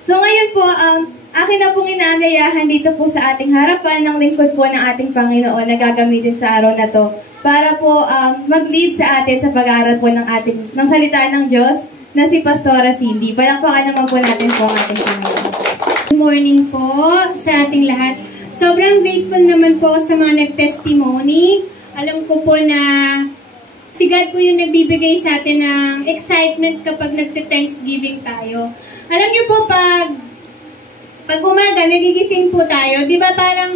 So ngayon po, akin na pong inaanyayahan dito po sa ating harapan ng lingkod po ng ating Panginoon na gagamitin sa araw na to para po mag-lead sa atin sa pag-aaral po ng salita ng Diyos na si Pastora Cindy. Palakpakan naman po natin po ang ating Panginoon. Good morning po sa ating lahat. Sobrang grateful naman po sa mga nag-testimony. Alam ko po na si God po yung nagbibigay sa atin ng excitement kapag nagte-Thanksgiving tayo. Alam niyo po, pag umaga, nagigising po tayo, di ba parang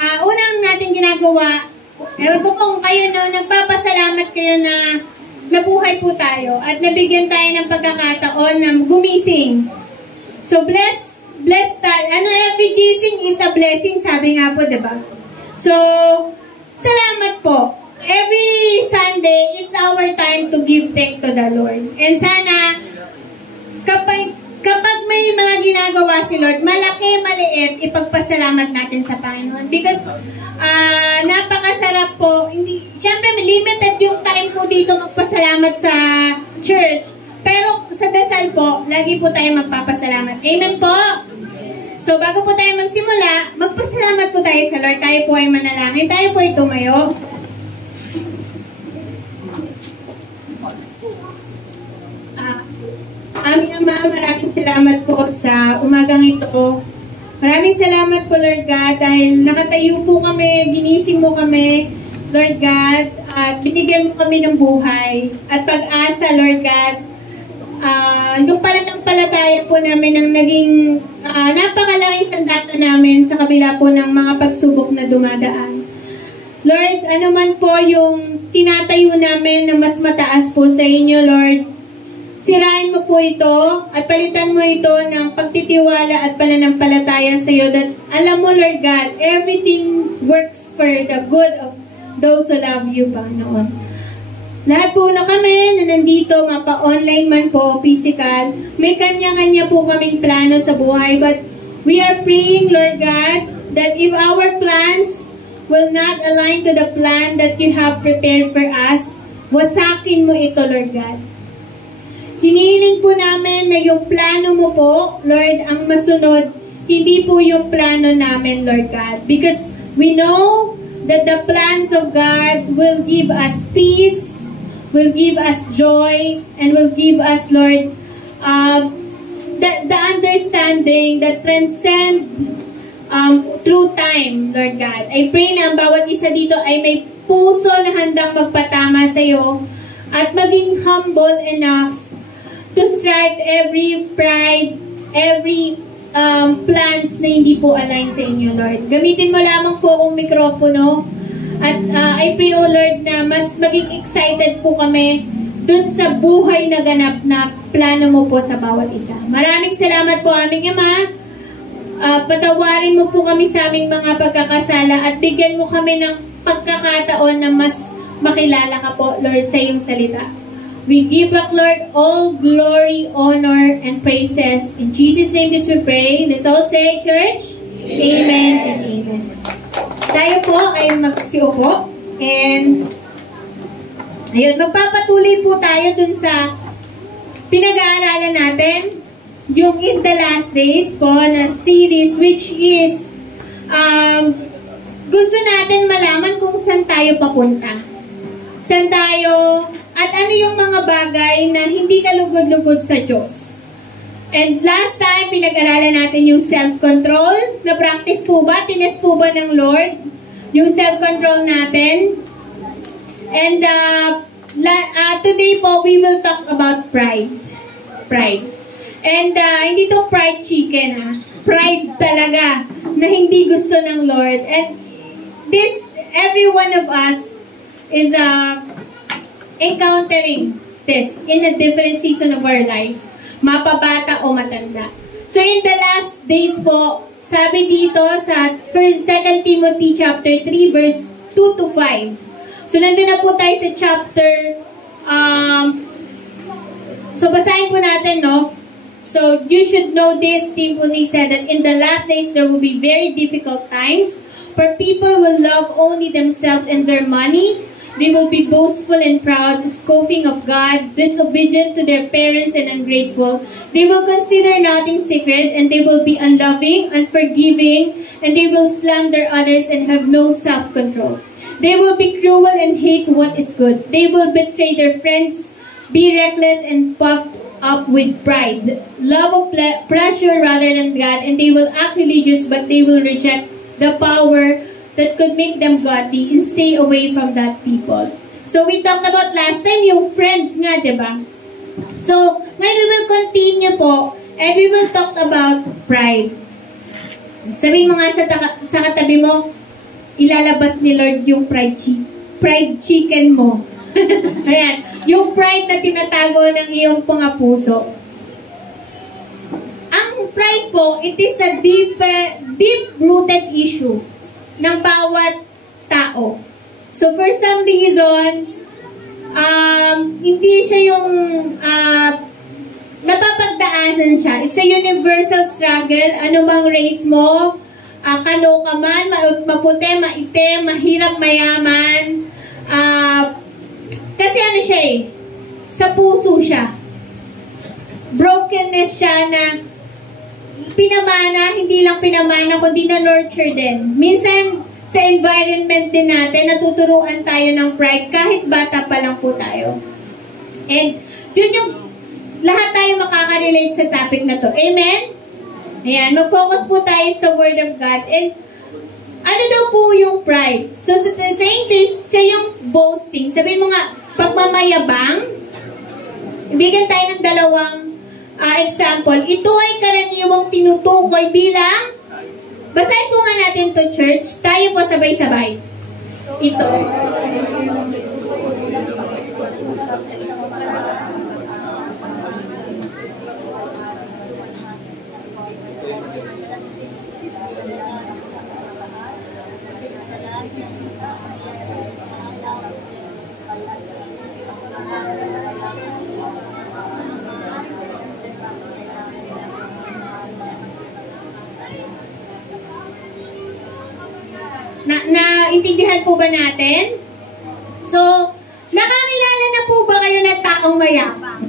unang natin ginagawa, ewan ko po kung kayo nagpapasalamat kayo na nabuhay po tayo at nabigyan tayo ng pagkakataon na gumising. So, blessed tayo. Every gising is a blessing, sabi nga po, di ba? So, salamat po. Every Sunday, it's our time to give thanks to the Lord. And sana, kapag may mga ginagawa si Lord, malaki, maliit, ipagpasalamat natin sa Panginoon. Because, napakasarap po. Siyempre, limited yung time po dito magpasalamat sa church. Pero sa dasal po, lagi po tayo magpapasalamat. Amen po? So, bago po tayo magsimula, magpasalamat po tayo sa Lord. Tayo po ay manalangin. Tayo po ay tumayo. Aming Ama, maraming salamat po sa umagang ito. Maraming salamat po, Lord God, dahil nakatayo po kami, ginising mo kami, Lord God, at binigyan mo kami ng buhay at pag-asa, Lord God. Yung pananampalataya po namin ang naging napakalaking sandata namin sa kabila po ng mga pagsubok na dumadaan. Lord, ano man po yung tinatayo namin na mas mataas po sa inyo, Lord, sirain mo po ito at palitan mo ito ng pagtitiwala at pananampalataya sa iyo that alam mo, Lord God, everything works for the good of those who love you, Panginoon. Lahat po na kami na nandito, mapa-online man po, physical, may kanya-kanya po kaming plano sa buhay, but we are praying, Lord God, that if our plans will not align to the plan that you have prepared for us, wasakin mo ito, Lord God. Hinihiling po namin na yung plano mo po, Lord, ang masunod, hindi po yung plano namin, Lord God. Because we know that the plans of God will give us peace, will give us joy, and will give us, Lord, the understanding that transcend through time, Lord God. I pray na ang bawat isa dito ay may puso na handang magpatama sa iyo at maging humble enough to strive every pride, every plans na hindi po align sa inyo, Lord. Gamitin mo lamang po akong mikropono. At I pray, O Lord, na mas maging excited po kami dun sa buhay na ganap na plano mo po sa bawat isa. Maraming salamat po, aming Ama. Patawarin mo po kami sa aming mga pagkakasala at bigyan mo kami ng pagkakataon na mas makilala ka po, Lord, sa iyong salita. We give back, Lord, all glory, honor, and praises. In Jesus' name this we pray. Let's all say, church, Amen and Amen. Tayo po ay magsiupo. And, ayun, magpapatuloy po tayo dun sa pinag-aaralan natin, yung In the Last Days po na series, which is, gusto natin malaman kung saan tayo papunta. Saan tayo, at ano yung mga bagay na hindi kalugod-lugod sa Diyos. And last time, pinag-aralan natin yung self-control. Na-practice po ba? Tines po ba ng Lord? Yung self-control natin. And today po, we will talk about pride. Pride. And hindi to fried chicken, pride talaga na hindi gusto ng Lord. And this, every one of us is encountering this in a different season of our life. Mapabata o matanda. So in the last days po, sabi dito sa 2 Timothy chapter 3 verse 2 to 5. So nandun na po tayo sa chapter, so basahin po natin, no? So you should know this, Timothy said that in the last days there will be very difficult times, for people will love only themselves and their money, They will be boastful and proud, scoffing of God, disobedient to their parents and ungrateful. They will consider nothing sacred, and they will be unloving, unforgiving, and they will slander others and have no self-control. They will be cruel and hate what is good. They will betray their friends, be reckless and puffed up with pride, love of pleasure rather than God, and they will act religious, but they will reject the power that could make them godly and stay away from that people. So we talked about last time yung friends nga, diba? So ngayon we will continue po, and we will talk about pride. Sabihin mo nga sa katabi mo, ilalabas ni Lord yung pride chicken mo. Ayan, yung pride na tinatago ng iyong pangapuso. Ang pride po, it is a deep-rooted issue ng bawat tao. So for some reason, hindi siya yung napapagdaanan siya. It's a universal struggle. Ano bang race mo? Kano ka man, maputi, maitim, mahirap, mayaman. Kasi ano siya eh, sa puso siya. Brokenness siya na pinamana, hindi lang pinamana, kundi na-nurture din. Minsan, sa environment din natin, natuturuan tayo ng pride kahit bata pa lang po tayo. And yun yung lahat tayo makaka-relate sa topic na to. Amen? Ayan, mag-focus po tayo sa Word of God. And ano daw po yung pride? So, saying this, siya yung boasting. Sabihin mo nga, pagmamayabang. Ibigyan tayo ng dalawang example. Ito ay karaniwang tinutukoy bilang, basahin po nga natin to church. Tayo po sabay-sabay. Ito. Naintindihan po ba natin? So, nakakilala na po ba kayo ng taong mayabang?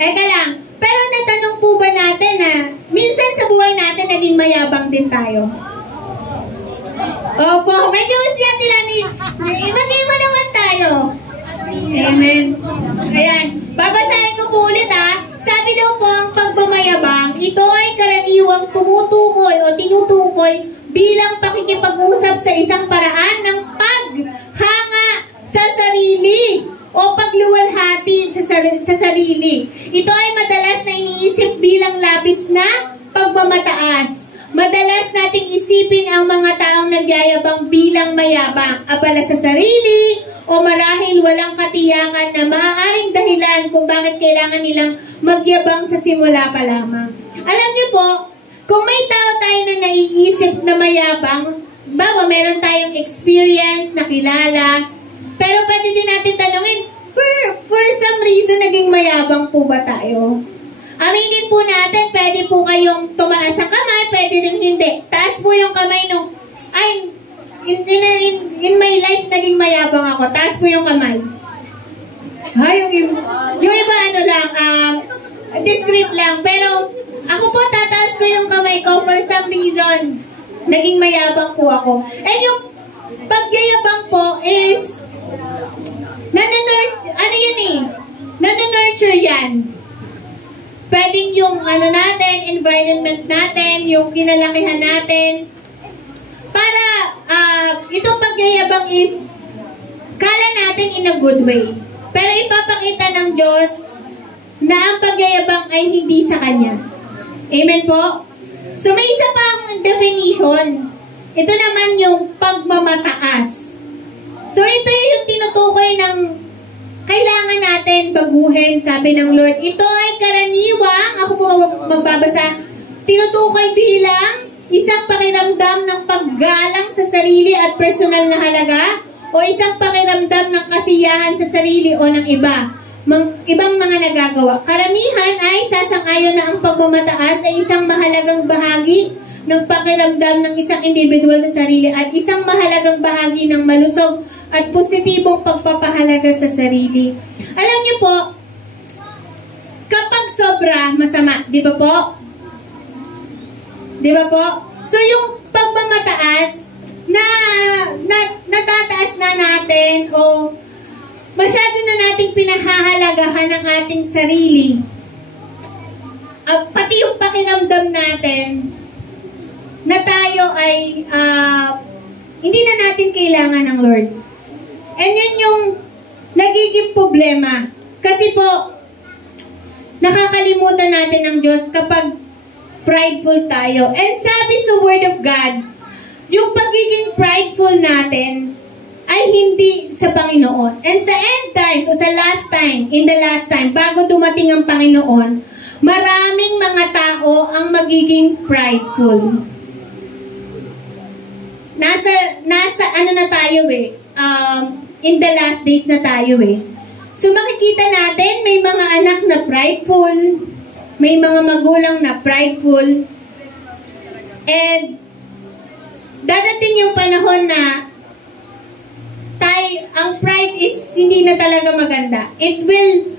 Eka lang, pero natanong po ba natin na minsan sa buhay natin naging mayabang din tayo? Opo, medyo siya nila ni maging mo naman tayo. Amen. Ayan, babasahin ko po ulit ha. Sabi daw po ang pagmamayabang, ito ay karaniwang tumutukoy o tinutukoy bilang pakikipag-usap sa isang paraan ng paghanga sa sarili o pagluwalhati sa sarili. Ito ay madalas na iniisip bilang labis na pagmamataas. Madalas nating isipin ang mga taong nagyayabang bilang mayabang, abala sa sarili, o marahil walang katiyakan na maaaring dahilan kung bakit kailangan nilang magyabang sa simula pa lamang. Alam niyo po, kung may tao tayo na naiisip na mayabang, bago meron tayong experience, nakilala, pero pwede din natin tanungin, for some reason, naging mayabang po ba tayo? Aminin po natin, pwede po kayong tumaas sa kamay, pwede din hindi. Taas po yung kamay nung, ay, in my life, naging mayabang ako. Taas po yung kamay. Ha, yung iba ano lang, discreet lang. Pero, ako po, tataas ko yung kamay ko for some reason. Naging mayabang po ako. And yung pagyayabang po is, nanonurture yan. Pwedeng yung ano natin, environment natin, yung kinalakihan natin. Para itong pagyayabang is kala natin in a good way. Pero ipapakita ng Diyos na ang pagyayabang ay hindi sa Kanya. Amen po? So may isa pang definition. Ito naman yung pagmamataas. So ito yung tinutukoy ng kailangan natin baguhin, sabi ng Lord. Ito ay karaniwang, ako po magbabasa, tinutukoy bilang isang pakiramdam ng paggalang sa sarili at personal na halaga o isang pakiramdam ng kasiyahan sa sarili o ng iba. Ibang mga nagagawa. Karamihan ay sasang-ayon na ang pagmamataas ay isang mahalagang bahagi ng pakiramdam ng isang individual sa sarili at isang mahalagang bahagi ng malusog at positibong pagpapahalaga sa sarili. Alam niyo po, kapag sobra, masama. Di ba po? Di ba po? So, yung pagmamataas, natataas na natin o masyado na nating pinahahalagahan ang ating sarili. Pati yung pakiramdam natin na tayo ay hindi na natin kailangan ng Lord. And yun yung nagiging problema. Kasi po, nakakalimutan natin ng Diyos kapag prideful tayo. And sabi sa Word of God, yung pagiging prideful natin ay hindi sa Panginoon. And sa end times, o sa last time, in the last time, bago dumating ang Panginoon, maraming mga tao ang magiging prideful. Nasa ano na tayo in the last days na tayo So makikita natin, may mga anak na prideful, may mga magulang na prideful, and dadating yung panahon na ang pride is hindi na talaga maganda. It will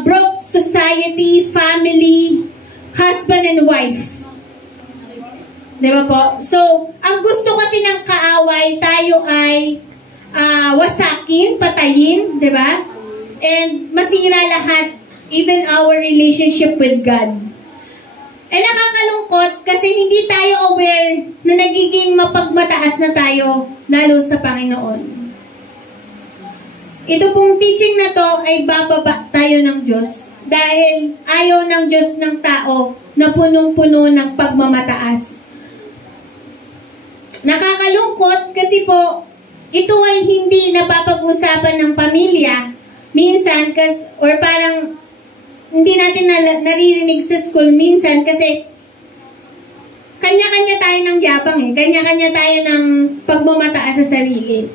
broke society, family, husband and wife. Diba po? So, ang gusto kasi ng kaaway, tayo ay wasakin, patayin, diba? And masira lahat, even our relationship with God. Eh nakakalungkot kasi hindi tayo aware na nagiging mapagmataas na tayo lalo sa Panginoon. Ito pong teaching na to ay bababa tayo ng Diyos dahil ayaw ng Diyos ng tao na punong-puno ng pagmamataas. Nakakalungkot kasi po ito ay hindi napapag-usapan ng pamilya minsan or parang hindi natin naririnig sa school minsan kasi kanya-kanya tayo ng yabang kanya-kanya tayo ng pagmamataas sa sarili.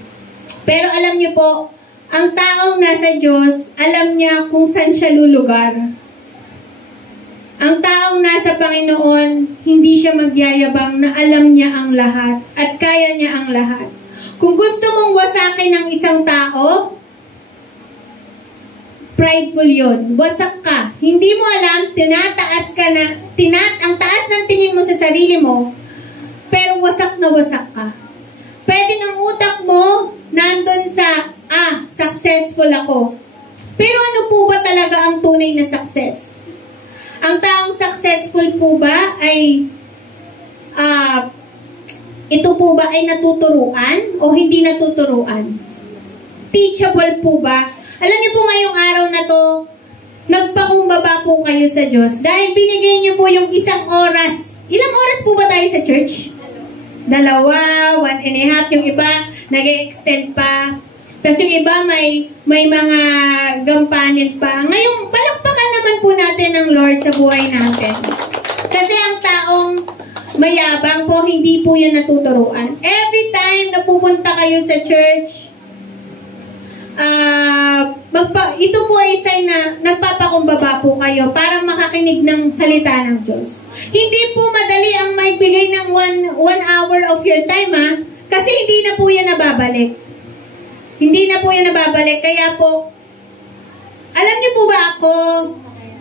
Pero alam niyo po, ang taong nasa Diyos, alam niya kung saan siya lulugar. Ang taong nasa Panginoon, hindi siya magyayabang na alam niya ang lahat at kaya niya ang lahat. Kung gusto mong wasakin ng isang tao, prideful yun. Wasak ka. Hindi mo alam, tinataas ka na, ang taas ng tingin mo sa sarili mo, pero wasak na wasak ka. Pwedeng ang utak mo, nandun sa, successful ako. Pero ano po ba talaga ang tunay na success? Ang taong successful po ba ay, ito po ba ay natuturuan o hindi natuturuan? Teachable po ba? Alam niyo po ngayong araw na to, nagpakumbaba po kayo sa Diyos dahil binigay niyo po yung isang oras. Ilang oras po ba tayo sa church? 2, 1.5, yung iba nag-extend pa. Tapos yung iba may mga gampanin pa. Ngayong palakpakan naman po natin ang Lord sa buhay natin. Kasi ang taong mayabang po, hindi po yan natuturuan. Every time na pupunta kayo sa church, ito po ay sign na nagpapakumbaba po kayo para makakinig ng salita ng Diyos. Hindi po madali ang magbigay ng one hour of your time kasi hindi na po yan nababalik. Hindi na po yan nababalik. Kaya po, alam niyo po ba ako,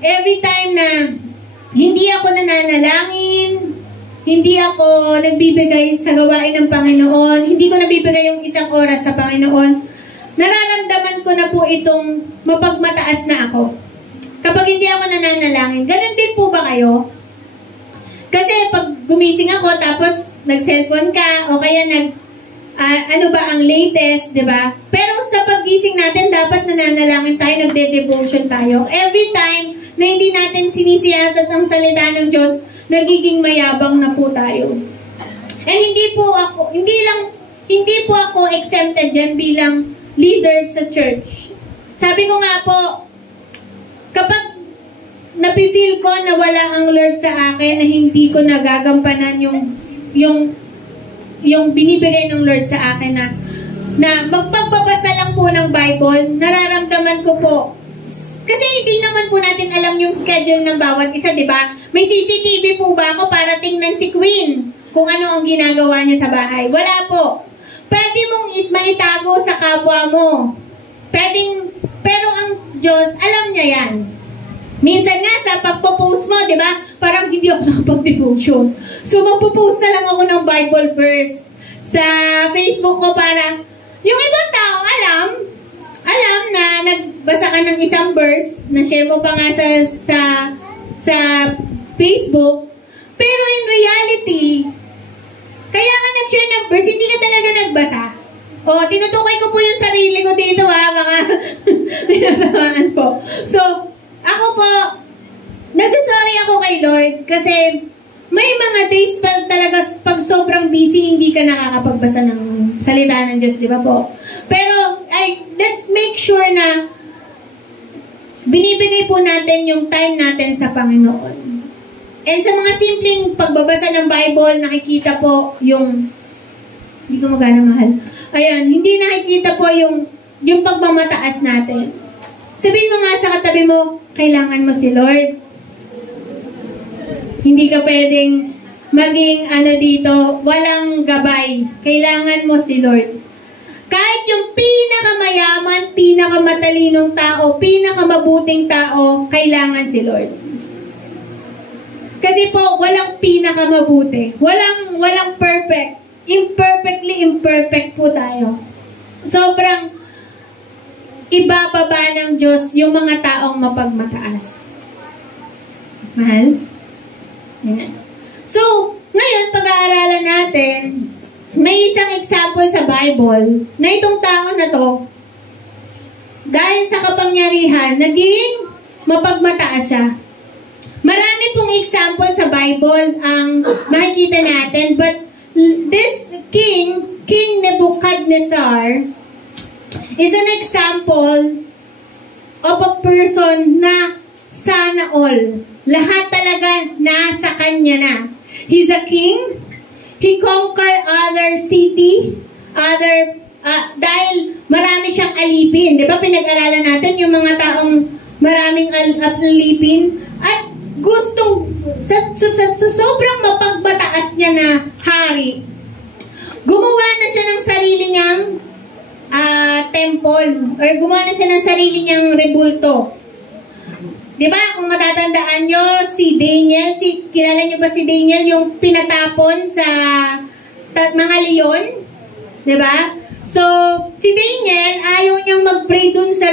every time na hindi ako nananalangin, hindi ako nagbibigay sa gawain ng Panginoon, hindi ko nabibigay yung isang oras sa Panginoon, nararamdaman ko na po itong mapagmataas na ako. Kapag hindi ako nananalangin, ganun din po ba kayo? Kasi pag gumising ako, tapos nag-cellphone ka, o kaya ano ba ang latest, di ba? Pero sa paggising natin, dapat nananalangin tayo, nagde-devotion tayo. Every time na hindi natin sinisiyasat ang salita ng Diyos, nagiging mayabang na po tayo. And hindi po ako exempted dyan bilang leader sa church. Sabi ko nga po, kapag napifeel ko na wala ang Lord sa akin, na hindi ko nagagampanan yung binibigay ng Lord sa akin na magpagbabasa lang po ng Bible, nararamdaman ko po, Kasi hindi naman po natin alam yung schedule ng bawat isa, di ba? May CCTV po ba ako para tingnan si Queen kung ano ang ginagawa niya sa bahay? Wala po. Pwede mong maitago sa kapwa mo. Pero ang Diyos, alam niya yan. Minsan nga sa pagpo-post mo, di ba? Parang hindi ako nakapag-devotion. So magpo-post na lang ako ng Bible verse sa Facebook ko para yung ibang tao alam na nagbasa ka ng isang verse, na-share mo pa nga sa Facebook, pero in reality, kaya ka nag-share ng verse, hindi ka talaga nagbasa. O, tinutukay ko po yung sarili ko dito baka tinatamaan po. So, ako po, nagsasorry ako kay Lord kasi may mga days talaga pag sobrang busy, hindi ka nakakapagbasa ng salita ng Diyos, di ba po? Pero, let's make sure na binibigay po natin yung time natin sa Panginoon. And sa mga simpleng pagbabasa ng Bible, nakikita po yung, hindi ko magana mahal. Ayan, hindi nakikita po yung pagmamataas natin. Sabihin mo nga sa katabi mo, kailangan mo si Lord. Hindi ka pwedeng maging dito, walang gabay. Kailangan mo si Lord. Kahit yung pinakamayaman, pinakamatalinong tao, pinakamabuting tao, kailangan si Lord. Kasi po, walang pinakamabuti. Walang perfect. Imperfectly imperfect po tayo. Sobrang ibababa ng Diyos yung mga taong mapagmataas. Mahal? Ayan. So, ngayon, pag-aaralan natin, may isang example sa Bible na itong tao na to, dahil sa kapangyarihan, naging mapagmataas siya. Marami pong example sa Bible ang makikita natin, but this King Nebuchadnezzar, is an example of a person na sana all. Lahat talaga nasa kanya na. He's a king. He conquered other city, dahil marami siyang alipin. Di ba pinag-aralan natin yung mga taong maraming alipin? At sa sobrang mapagmataas niya na hari, gumawa na siya ng sarili niyang temple, or gumawa na siya ng sarili niyang rebulto. Diba, kung matatandaan nyo, si Daniel, kilala nyo ba si Daniel, yung pinatapon sa mga leon? Diba? So, si Daniel, ayaw niyang mag-pray dun sa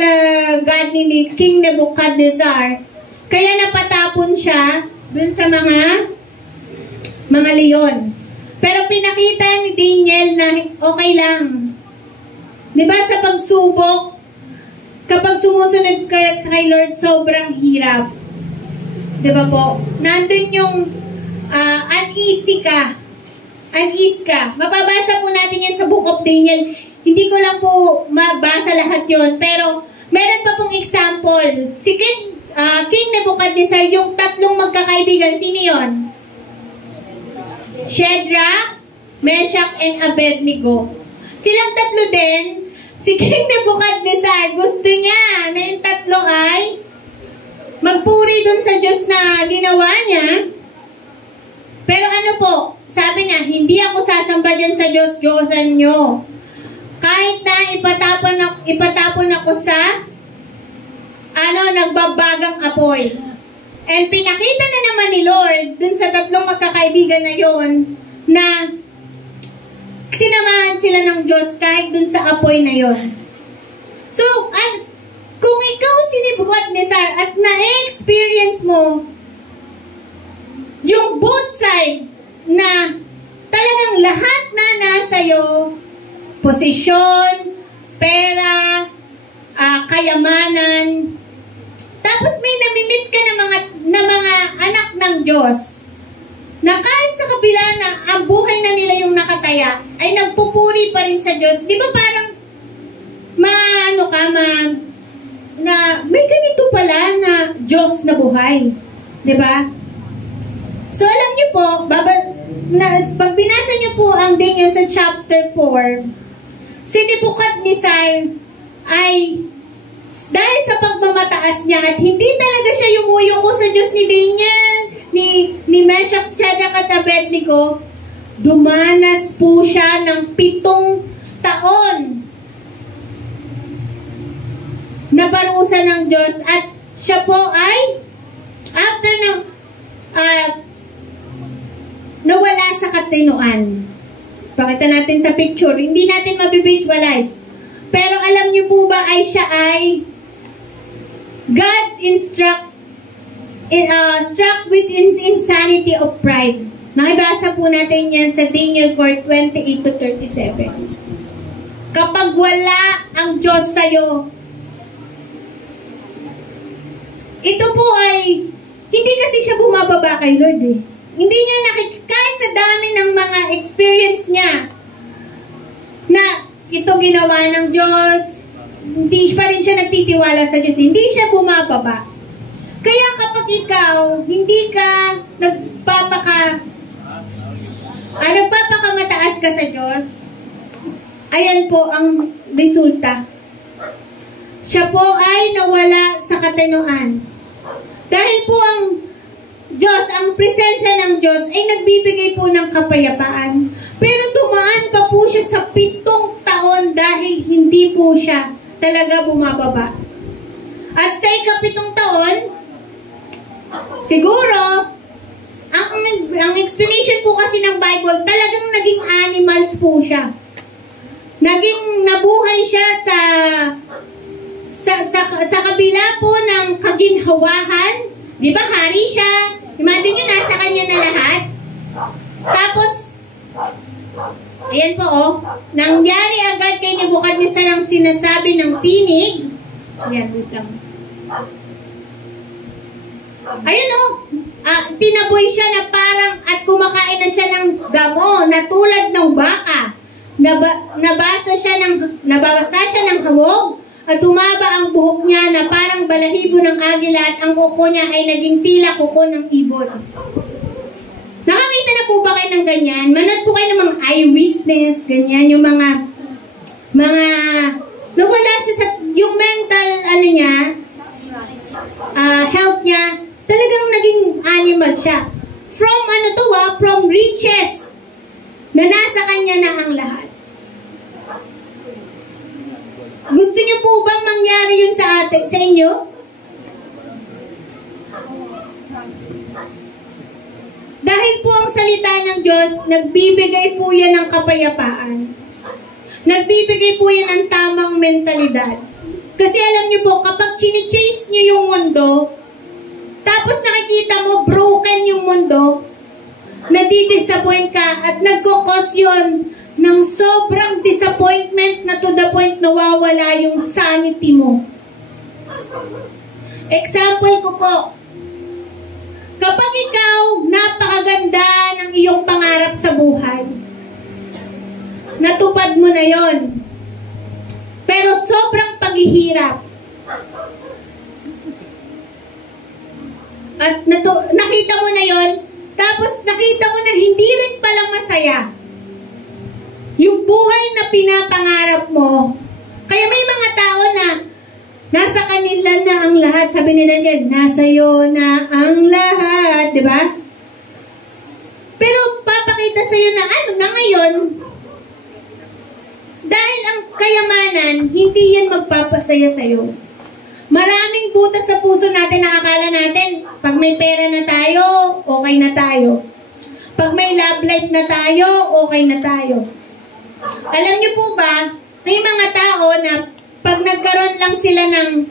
God ni King Nebuchadnezzar. Kaya napatapon siya dun sa mga leon. Pero pinakita ni Daniel na okay lang. Diba, sa pagsubok, kapag sumusunod kay Lord, sobrang hirap. Diba po? Nandun yung uneasy ka. Unease ka. Mababasa po natin yan sa Book of Daniel. Hindi ko lang po mabasa lahat yon, pero meron pa pong example. Si King Nebuchadnezzar, yung tatlong magkakaibigan, sino yun? Shadrach, Meshach, and Abednego. Silang tatlo din, si King Nebuchadnezzar, gusto niya na yung tatlo ay magpuri dun sa Diyos na ginawa niya. Pero ano po, sabi niya, hindi ako sasamba dyan sa Diyos-Diyosan nyo. Kahit na ipatapon ako sa nagbabagang apoy. And pinakita na naman ni Lord dun sa tatlong magkakaibigan na yon na sinamahan sila ng Diyos kahit dun sa apoy na yon. So, kung ikaw si Nebuchadnezzar at na-experience mo yung both side na talagang lahat na nasa'yo, posisyon, pera, kayamanan, tapos may namimit ka na mga anak ng Diyos na kahit sa kabila na ang buhay na nila yung nakataya, ay nagpupuri pa rin sa Diyos. Di ba parang na may ganito pala na Diyos na buhay. Di ba? So alam niyo po, pag binasa niyo po ang Daniel sa chapter 4, si Nebuchadnezzar ay dahil sa pagmamataas niya at hindi talaga siya yumuyuko sa Diyos ni Daniel, ni Meshach, Shadrach at Abednego, dumanas po siya ng 7 taon na parusa ng Diyos at siya po ay after ng nawala sa katinoan. Pakita natin sa picture. Hindi natin mabivisualize. Pero alam niyo po ba ay siya ay God struck with insanity of pride. Nakibasa po natin yan sa Daniel 4:28-37. Kapag wala ang Diyos sa'yo, ito po ay hindi kasi siya bumababa kay Lord eh. Hindi niya kahit sa dami ng mga experience niya na ito ginawa ng Diyos, hindi pa rin siya nagtitiwala sa Diyos. Hindi siya bumababa. Kaya kapag ikaw, hindi ka nagpapakamataas ka sa Diyos, ayan po ang resulta. Siya po ay nawala sa katinoan. Dahil po ang Diyos, ang presensya ng Diyos ay nagbibigay po ng kapayapaan. Pero dumaan pa po siya sa 7 taon dahil hindi po siya talaga bumababa. At sa ika-7 taon, siguro, ang explanation po kasi ng Bible, talagang naging animals po siya. Nabuhay siya sa kabila po ng kaginhawahan. Di ba, hari siya? Imagine nyo, nasa kanya na lahat. Tapos, ayan po, nangyari agad kay Nebukadnezar ang sinasabi ng tinig. Ayan, wait lang. Ayun tinaboy siya na parang at kumakain na siya ng damo na tulad ng baka. Nabasa siya ng hamog at humaba ang buhok niya na parang balahibo ng agila at ang kuko niya ay naging tila kuko ng ibon. Nakakita na po ba kayo ng ganyan? Manood po kayo ng mga eyewitness, ganyan, yung mga nawala siya sa yung mental health niya, talagang naging animal siya. From riches na nasa kanya na ang lahat. Gusto niyo po bang mangyari yun sa inyo? Dahil po ang salita ng Diyos, nagbibigay po yan ng kapayapaan. Nagbibigay po yan ng tamang mentalidad. Kasi alam niyo po, kapag chine-chase niyo yung mundo, tapos nakikita mo broken yung mundo, nadidisappoint ka at nagkukos yun ng sobrang disappointment na to the point nawawala yung sanity mo. Example ko po, kapag ikaw napakaganda ng iyong pangarap sa buhay, natupad mo na yon, pero sobrang paghihirap at nakita mo na yon, tapos nakita mo na hindi rin pala masaya yung buhay na pinapangarap mo. Kaya may mga tao na nasa kanila na ang lahat. Sabi nila dyan, nasa iyo na ang lahat. Diba? Pero papakita sa iyo na ano na ngayon, dahil ang kayamanan, hindi yan magpapasaya sa iyo. Maraming butas sa puso natin na akala natin, pag may pera na tayo, okay na tayo. Pag may love life na tayo, okay na tayo. Alam niyo po ba, may mga tao na pag nagkaroon lang sila ng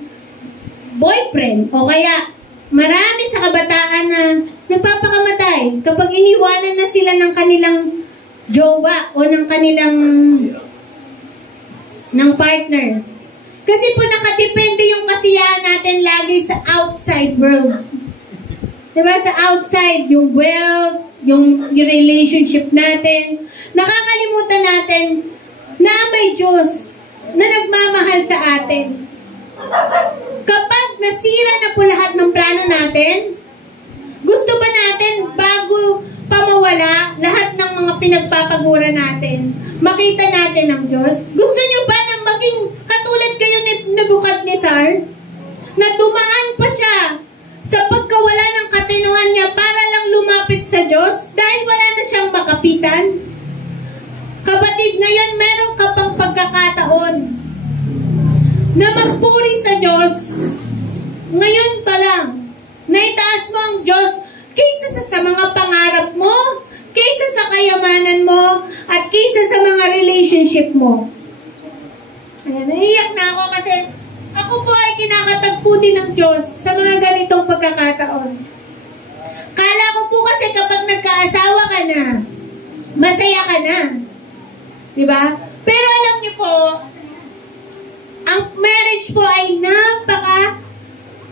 boyfriend o kaya marami sa kabataan na nagpapakamatay kapag iniwanan na sila ng kanilang jowa o ng kanilang partner. Kasi po nakadepende yung kasiyahan natin lagi sa outside world. Diba? Sa outside, yung wealth, yung relationship natin. Nakakalimutan natin na may Diyos na nagmamahal sa atin. Kapag nasira na po lahat ng plano natin, gusto ba natin bago pa mawala lahat ng mga pinagpapagura natin, makita natin ang Diyos? Gusto nyo ba na maging katulad kayo Nebuchadnezzar na dumaan pa siya sa pagkawala ng katinoan niya para lang lumapit sa Diyos dahil wala na siyang makapitan? Kapatid, ngayon meron ka pang pagkakataon na magpuri sa Diyos. Ngayon pa lang, naitaas mo ang Diyos kaysa sa mga pangarap mo, kaysa sa kayamanan mo, at kaysa sa mga relationship mo. Ayan, naiiyak na ako kasi ako po ay kinakatagpo din ng Diyos sa mga ganitong pagkakataon. Kala ko po kasi kapag nagkaasawa ka na, masaya ka na. Diba? Pero alam niyo po, ang marriage po ay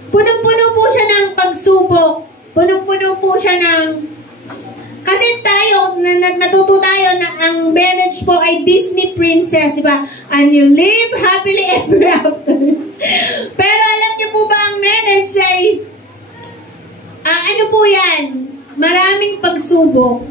punong-puno po siya ng pagsubok. Punong-puno po siya ng... Kasi tayo, natuto tayo na ang marriage po ay Disney princess, diba? And you live happily ever after. Pero alam niyo po ba ang marriage ay... ano po yan? Maraming pagsubok.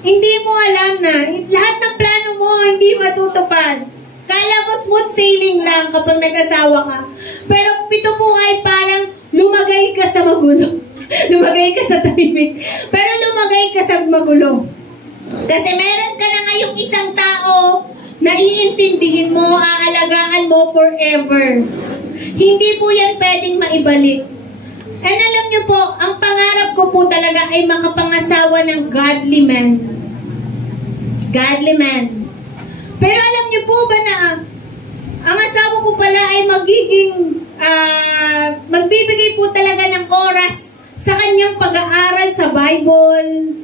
Hindi mo alam na lahat ng plano mo hindi matutupad. Kala mo smooth sailing lang kapag nag-asawa ka. Pero ito po ay parang lumagay ka sa magulo. Lumagay ka sa tahimik. Pero lumagay ka sa magulo. Kasi meron ka na ngayong isang tao na iintindihin mo, aalagaan mo forever. Hindi po yan pwedeng maibalik. And alam niyo po, ang pangarap ko po talaga ay makapangasawa ng godly man. Godly man. Pero alam niyo po ba na ang asawa ko pala ay magbibigay po talaga ng oras sa kanyang pag-aaral sa Bible.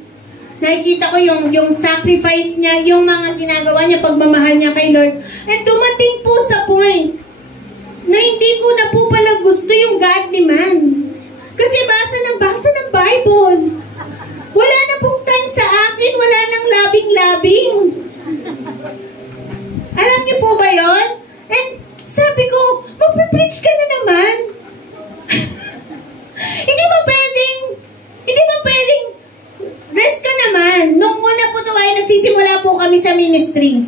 Nakikita ko yung sacrifice niya, yung mga ginagawa niya, pagmamahal niya kay Lord. And dumating po sa point na hindi ko na po pala gusto yung godly man. Kasi basa ng Bible. Wala na pong time sa akin, wala nang labing-labing. Alam niyo po ba yon? And sabi ko, magpe-preach ka na naman. Hindi ba pwedeng, rest ka naman. Nung una po ito ay nagsisimula po kami sa ministry.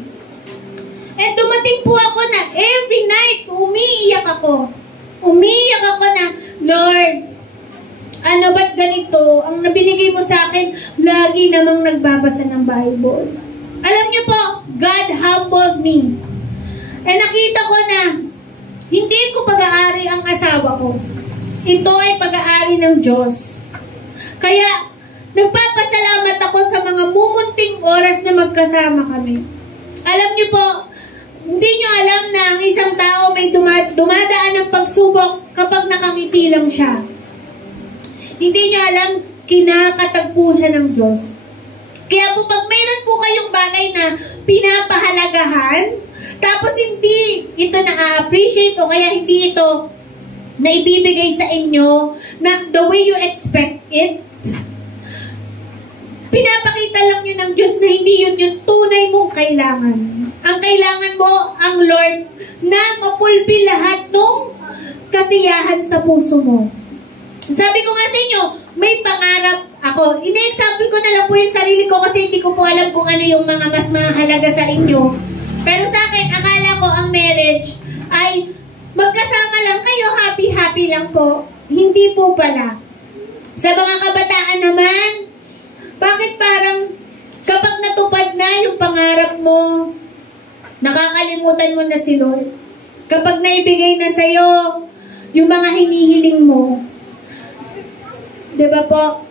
And dumating po ako na every night, umiiyak ako. Umiiyak ako na, Lord, ano ba't ganito? Ang nabinigay mo sa akin, lagi namang nagbabasa ng Bible. Alam niyo po, God humbled me. And nakita ko na, hindi ko pag-aari ang asawa ko. Ito ay pag-aari ng Diyos. Kaya, nagpapasalamat ako sa mga mumunting oras na magkasama kami. Alam niyo po, hindi niyo alam na ang isang tao may dumadaan ng pagsubok kapag nakangiti lang siya. Hindi niyo alam, kinakatagpo siya ng Diyos. Kaya po pag mayroon po kayong bagay na pinapahalagahan, tapos hindi ito na-appreciate o kaya hindi ito na ibibigay sa inyo na the way you expect it, pinapakita lang yun ng Diyos na hindi yun yung tunay mong kailangan. Ang kailangan mo, ang Lord, na mapulpi lahat ng kasiyahan sa puso mo. Sabi ko nga sa inyo, may pangarap ako. Ine-example ko na lang po yung sarili ko kasi hindi ko po alam kung ano yung mga mas mahalaga sa inyo. Pero sa akin, akala ko ang marriage ay magkasama lang kayo, happy-happy lang po. Hindi po pala. Sa mga kabataan naman, bakit parang kapag natupad na yung pangarap mo, nakakalimutan mo na si Lord? Kapag naibigay na sa'yo yung mga hinihiling mo, diba po?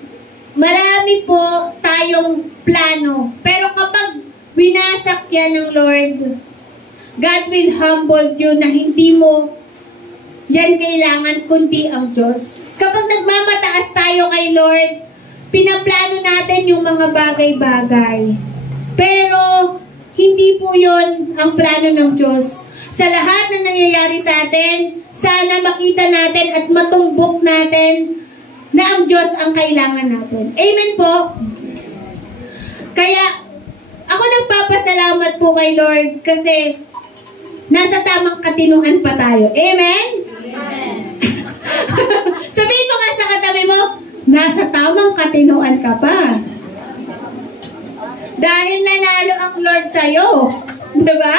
Marami po tayong plano. Pero kapag winasak yan ng Lord, God will humble you na hindi mo yan kailangan kundi ang Diyos. Kapag nagmamataas tayo kay Lord, pinaplano natin yung mga bagay-bagay. Pero hindi po yun ang plano ng Diyos. Sa lahat na nangyayari sa atin, sana makita natin at matumbok natin na ang Diyos ang kailangan natin. Amen po? Kaya, ako nagpapasalamat po kay Lord kasi nasa tamang katinuan pa tayo. Amen? Amen. Sabihin mo nga sa katabi mo, nasa tamang katinuan ka pa. Dahil nanalo ang Lord sa'yo. Diba?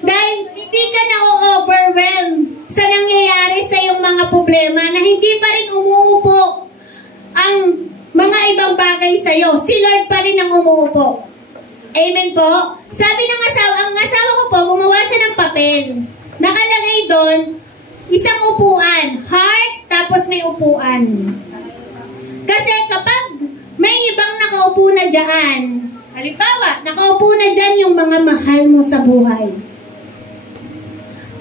Dahil hindi ka na-overwhelm sa nangyayari sa iyong mga problema na hindi pa rin umuupo ang mga ibang bagay sa iyo. Si Lord pa rin ang umuupo. Amen po? Sabi ng ang asawa ko po, gumawa siya ng papel. Nakalagay doon, isang upuan. Heart, tapos may upuan. Kasi kapag may ibang nakaupo na dyan, halimbawa, nakaupo na dyan yung mga mahal mo sa buhay.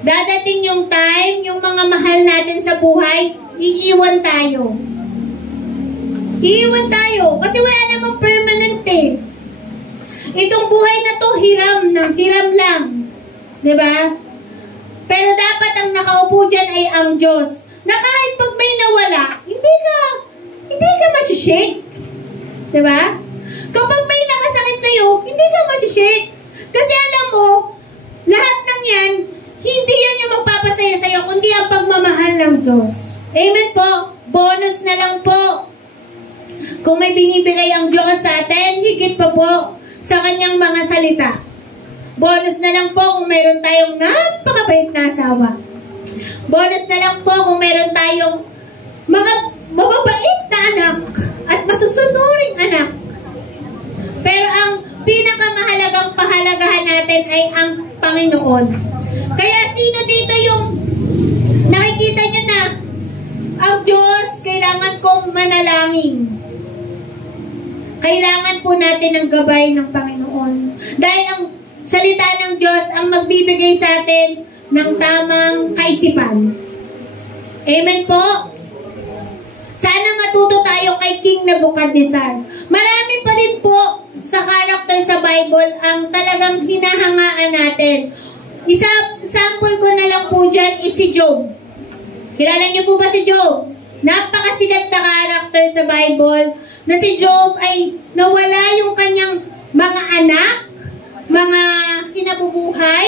Dadating yung time, yung mga mahal natin sa buhay, iiwan tayo. Iiwan tayo. Kasi wala namang permanent eh. Itong buhay na to, hiram lang. Diba? Pero dapat ang nakaupo dyan ay ang Diyos. Na kahit pag may nawala, hindi ka masishake. Diba? Kapag may nakasakit sa'yo, hindi ka masishake. Kasi alam mo, lahat ng yan, hindi yan yung magpapasaya sa'yo, kundi ang pagmamahal ng Diyos. Amen po. Bonus na lang po. Kung may binibigay ang Diyos sa atin, higit pa po sa kanyang mga salita. Bonus na lang po kung meron tayong napakabait na asawa. Bonus na lang po kung meron tayong mga mababait na anak at masusunuring anak. Pero ang pinakamahalagang pahalagahan natin ay ang Panginoon. Kaya sino dito yung nakikita nyo na ang Diyos kailangan kong manalangin? Kailangan po natin ang gabay ng Panginoon. Dahil ang salita ng Diyos ang magbibigay sa atin ng tamang kaisipan. Amen po? Sana matuto tayo kay King Nebuchadnezzar. Marami pa rin po sa karakter sa Bible ang talagang hinahangaan natin. Sample ko na lang po dyan is si Job. Kilala niyo po ba si Job? Napakasigat na karakter sa Bible na si Job ay nawala yung kanyang mga anak, mga kinabubuhay,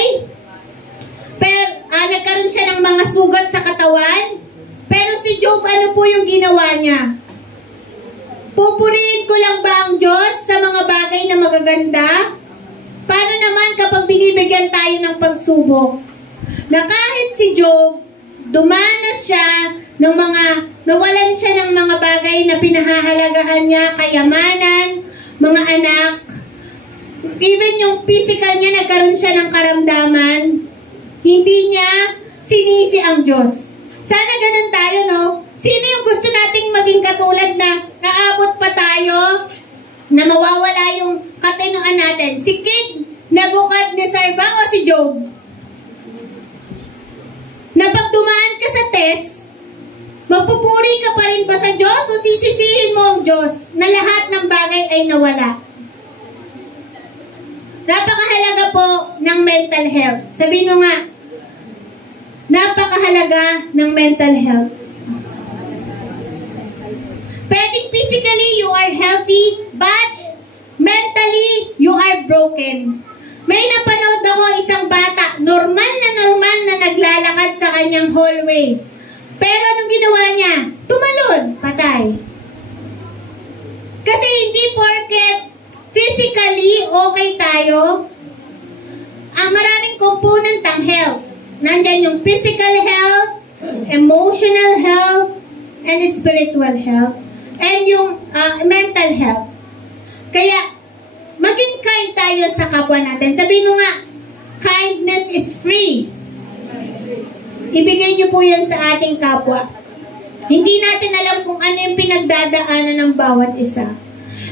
pero nagkaroon siya ng mga sugat sa katawan. Pero si Job, ano po yung ginawa niya? Pupurihin ko lang ba ang Diyos sa mga bagay na magaganda? Paano naman kapag binibigyan tayo ng pagsubok? Na kahit si Job, dumanas siya ng nawalan siya ng mga bagay na pinahahalagahan niya, kayamanan, mga anak, even yung physical niya, nagkaroon siya ng karamdaman, hindi niya sinisi ang Diyos. Sana ganun tayo, no? Sino yung gusto nating maging katulad na naabot pa tayo na mawawala yung katinoan natin? Si King Nebuchadnezzar ba o si Job? Na pag dumaan ka sa test, magpupuri ka pa rin ba sa Diyos o sisisihin mo ang Diyos na lahat ng bagay ay nawala? Napakahalaga po ng mental health. Sabihin mo nga, napakahalaga ng mental health. Pwedeng physically you are healthy, but mentally you are broken. May napanood ako isang bata, normal na naglalakad sa kanyang hallway. Pero anong ginawa niya? Tumalon, patay. Kasi hindi porket physically okay tayo, ang maraming component ng health. Nandyan yung physical health, emotional health, and spiritual health, and yung mental health. Kaya, maging kind tayo sa kapwa natin. Sabihin mo nga, kindness is free. Ibigay niyo po yan sa ating kapwa. Hindi natin alam kung ano yung pinagdadaanan ng bawat isa.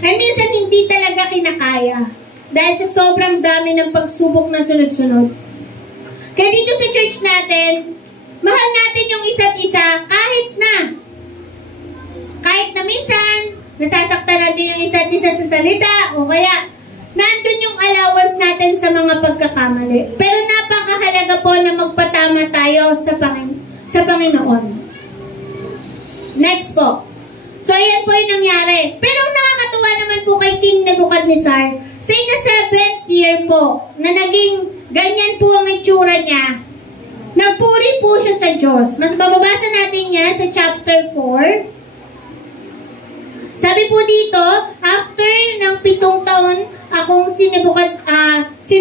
And minsan hindi talaga kinakaya. Dahil sa sobrang dami ng pagsubok na sunod-sunod. Kaya dito sa church natin, mahal natin yung isa't isa kahit na minsan, nasasaktan natin yung isa't isa sa salita o kaya nandun yung allowance natin sa mga pagkakamali. Pero napakahalaga po na magpatama tayo sa Panginoon. Next po. So, ayan po yung nangyari. Pero nakakatuwa naman po kay King Nebuchadnezzar, sa ika-7th year po, na naging ganyan po ang itsura niya, nagpuri po siya sa Diyos. Mas bababasa natin yan sa chapter 4. Sabi po dito, after ng 7 taon, akong si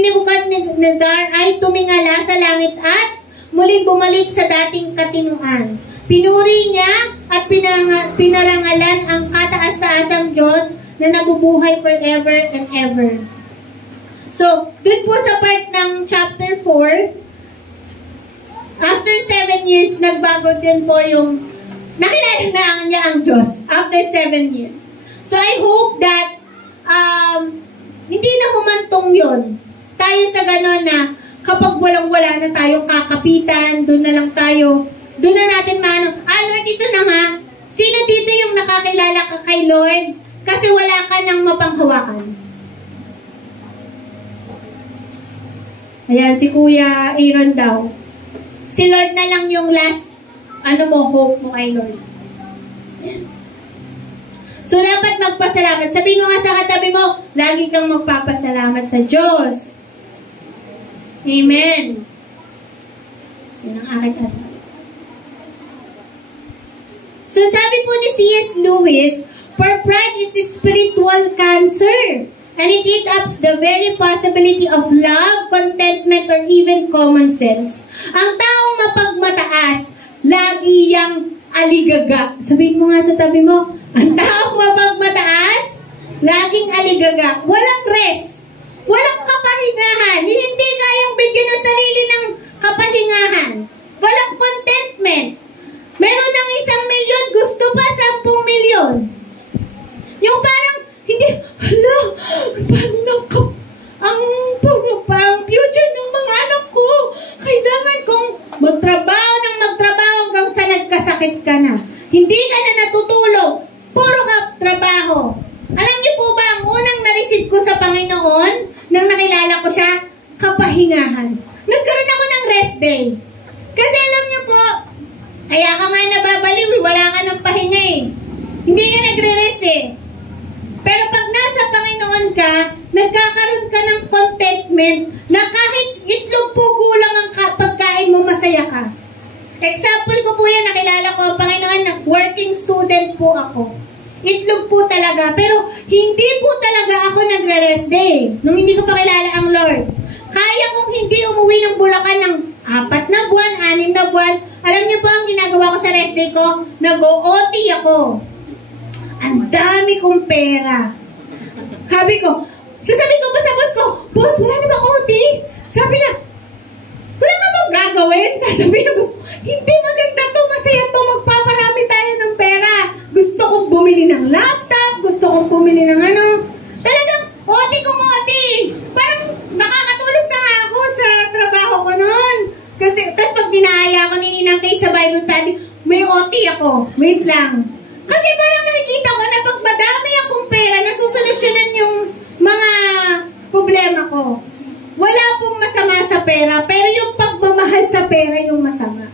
Nebuchadnezzar ay tumingala sa langit at muling bumalik sa dating naman. Pinuri niya at pinarangalan ang kataas-taasang Diyos na nabubuhay forever and ever. So, dun po sa part ng chapter 4, after 7 years, nagbago din po yung nakilala na niya ang Diyos after 7 years. So, I hope that hindi na humantong yun. Tayo sa gano'n na kapag walang-wala na tayong kakapitan, doon na lang tayo, doon na natin Lord, dito na nga. Sino dito yung nakakilala ka kay Lord? Kasi wala ka nang mapanghawakan. Ayan, si Kuya Aaron daw. Si Lord na lang yung last, hope mo kay Lord. Ayan. So, dapat magpasalamat. Sabihin mo nga sa katabi mo, lagi kang magpapasalamat sa Diyos. Amen. Yan ang aking asabi. So, sabi po ni C.S. Lewis, for pride is a spiritual cancer. And it eats up the very possibility of love, contentment, or even common sense. Ang taong mapagmataas, lagi yang aligaga. Sabihin mo nga sa tabi mo, ang taong mapagmataas, laging aligaga. Walang rest. Walang kapahingahan. Hindi kayang bigyan ng sarili ng kapahingahan. Walang contentment. Meron ng 1 milyon, gusto pa 10 milyon. Yung parang, hindi, parang future ng mga anak ko. Kailangan kong magtrabaho hanggang sa nagkasakit ka na. Hindi ka na natutulog. Puro ka trabaho. Alam niyo po ba, ang unang na-receive ko sa Panginoon, nang nakilala ko siya, kapahingahan. Nagkaroon ako ng rest day. Kasi alam niyo po, kaya ka nga nababaliw, wala ka ng pahinga eh. Hindi ka nagre-rest eh. Pero pag nasa Panginoon ka, nagkakaroon ka ng contentment na kahit itlog po gulang ang pagkain mo, masaya ka. Example ko po yan, nakilala ko ang Panginoon na working student po ako. Itlog po talaga, pero hindi po talaga ako nagre-rest day nung hindi ko pa kilala ang Lord. Kaya kong hindi umuwi ng Bulacan ng 4 na buwan, 6 na buwan. Alam niyo po ang ginagawa ko sa rest day ko? Nag-OT ako. Ang dami kong pera. Sabi ko, sasabihin ko ba sa boss ko, boss, wala namang OT? Sabi niya, wala ka bang gagawin? Sasabihin ng boss ko, hindi maganda to, masaya to, magpaparami tayo ng pera. Gusto kong bumili ng laptop, gusto kong bumili ng talagang OT kong OT. Parang nakakatulog na nga ako sa trabaho ko noon. Kasi, tapos pag dinaya ako ni Ninang Kay sa Bible study, may OT ako. Wait lang. Kasi parang nakikita ko na pag madami akong pera, nasusolusyonan yung mga problema ko. Wala pong masama sa pera, pero yung pagmamahal sa pera yung masama.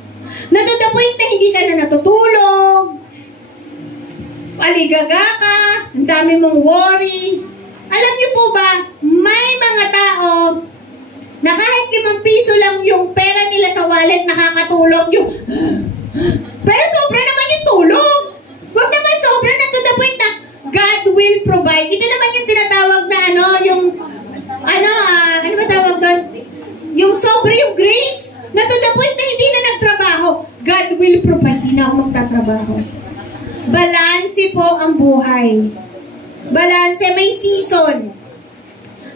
Na to the point na hindi ka na natutulog, aligaga ka, ang dami mong worry. Alam niyo po ba, may mga tao na kahit 5 piso lang yung pera nila sa wallet, nakakatulog yung pero sobra naman yung tulog. Huwag naman sobra na to the point na God will provide. Ito naman yung tinatawag na ano ba tawag doon? Yung sobra, yung grace. Na to the point na hindi na nagtrabaho. God will provide. Hindi na ako magtatrabaho. Balanse po ang buhay. Balanse, may season.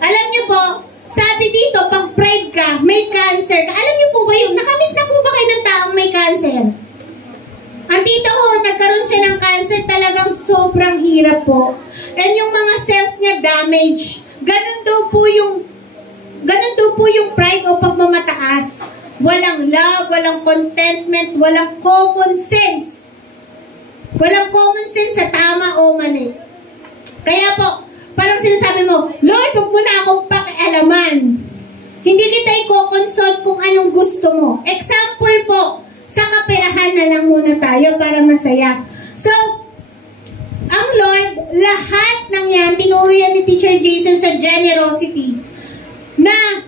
Alam niyo po, sabi dito, pag pride ka, may cancer ka. Alam niyo po ba yun? Nakamit na po ba kayo ng taong may cancer? Ang tito ko, nagkaroon siya ng cancer, talagang sobrang hirap po. And yung mga cells niya damaged. Ganun daw po yung pride o pagmamataas. Walang love, walang contentment, walang common sense. Walang common sense sa tama o mali. Kaya po, parang sinasabi mo, Lord, huwag mo na akong pakialaman. Hindi kita i-consult kung anong gusto mo. Example po, sa kaperahan na lang muna tayo para masaya. So, ang Lord, lahat ng yan, tinuro yan ni Teacher Jason sa generosity, na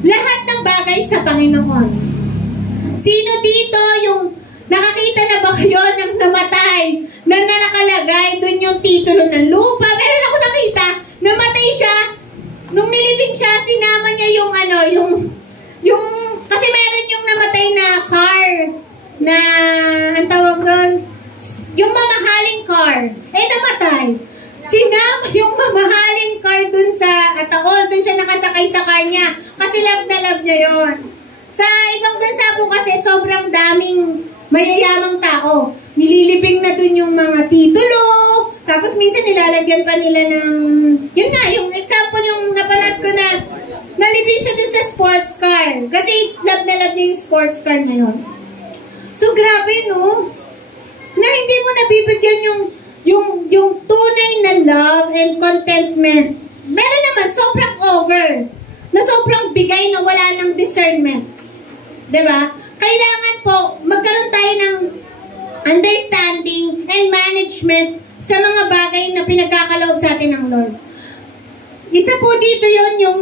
lahat ng bagay sa Panginoon. Sino dito yung nakakita na ba kayo ng namatay na nakalagay doon yung titulo ng lupa? Meron ako nakita, namatay siya, nung nilibing siya, sinama niya yung kasi meron yung namatay na car. na, ang tawag doon, yung mamahaling car, namatay. Sinama yung mamahaling car dun sa Ataol, dun siya nakasakay sa car niya, kasi love na love niya yon. Sa ibang bansa po kasi, sobrang daming mayayamang tao. Nililibing na dun yung mga titulo, tapos minsan nilalagyan pa nila ng, yun nga, yung example yung napanood ko na, nalibing siya dun sa sports car. Kasi love na love niya yung sports car na yun. So, grabe, no? Na hindi mo nabibigyan yung tunay na love and contentment. Meron naman, sobrang over. Na sobrang bigay na wala ng discernment. Diba? Kailangan po, magkaroon tayo ng understanding and management sa mga bagay na pinagkakaloob sa atin ng Lord. Isa po dito yon yung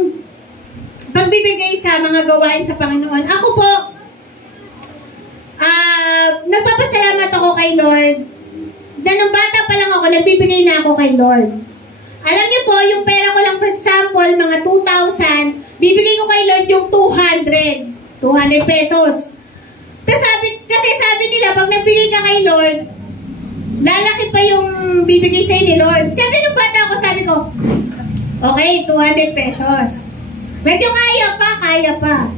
pagbibigay sa mga gawain sa Panginoon. Ako po, nagpapasalamat ako kay Lord na nung bata pa lang ako, nagbibigay na ako kay Lord. Alam niyo po, yung pera ko lang, for example, mga 2,000, bibigay ko kay Lord yung 200 pesos. Kasi sabi nila, pag nagbigay ka kay Lord, lalaki pa yung bibigay sa'yo ni Lord. Siyempre, nung bata ako, sabi ko, okay, 200 pesos. Medyo kaya pa.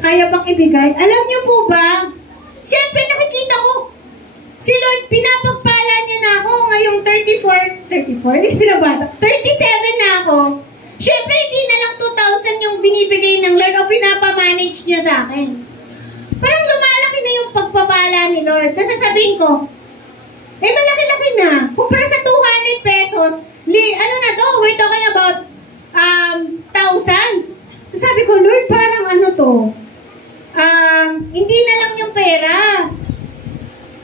Kaya pang ibigay. Alam niyo po ba, siyempre nakikita ko, si Lord, pinapagpala niya na ako ngayong 37 na ako. Siyempre, hindi na lang 2,000 yung binibigay ng Lord o pinapamanage niya sa akin. Parang lumalaki na yung pagpapala ni Lord. Tapos sasabihin ko, malaki-laki na. Kumpara sa 200 pesos, ano na to? We're talking about thousands. Tapos sabi ko, Lord, parang ano to? Hindi na lang yung pera.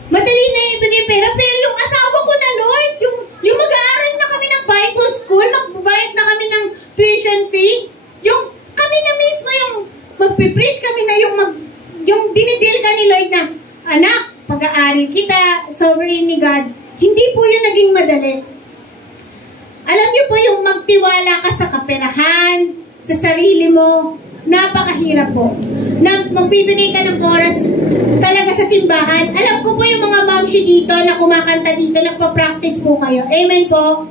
Madali na yung ibigay pera, pero yung asawa ko na, Lord, yung mag-aaral na kami ng Bible school, magbabayad na kami ng tuition fee, yung kami na mismo yung magpipreach kami na yung dinidil ka ni Lord na, anak, pag-aari kita, sovereign ni God, hindi po yun naging madali. Alam niyo po yung magtiwala ka sa kaperahan, sa sarili mo, napakahirap po. Na magbibigay ka ng oras talaga sa simbahan. Alam ko po yung mga momshi dito na kumakanta dito, nagpa-practice po kayo. Amen po.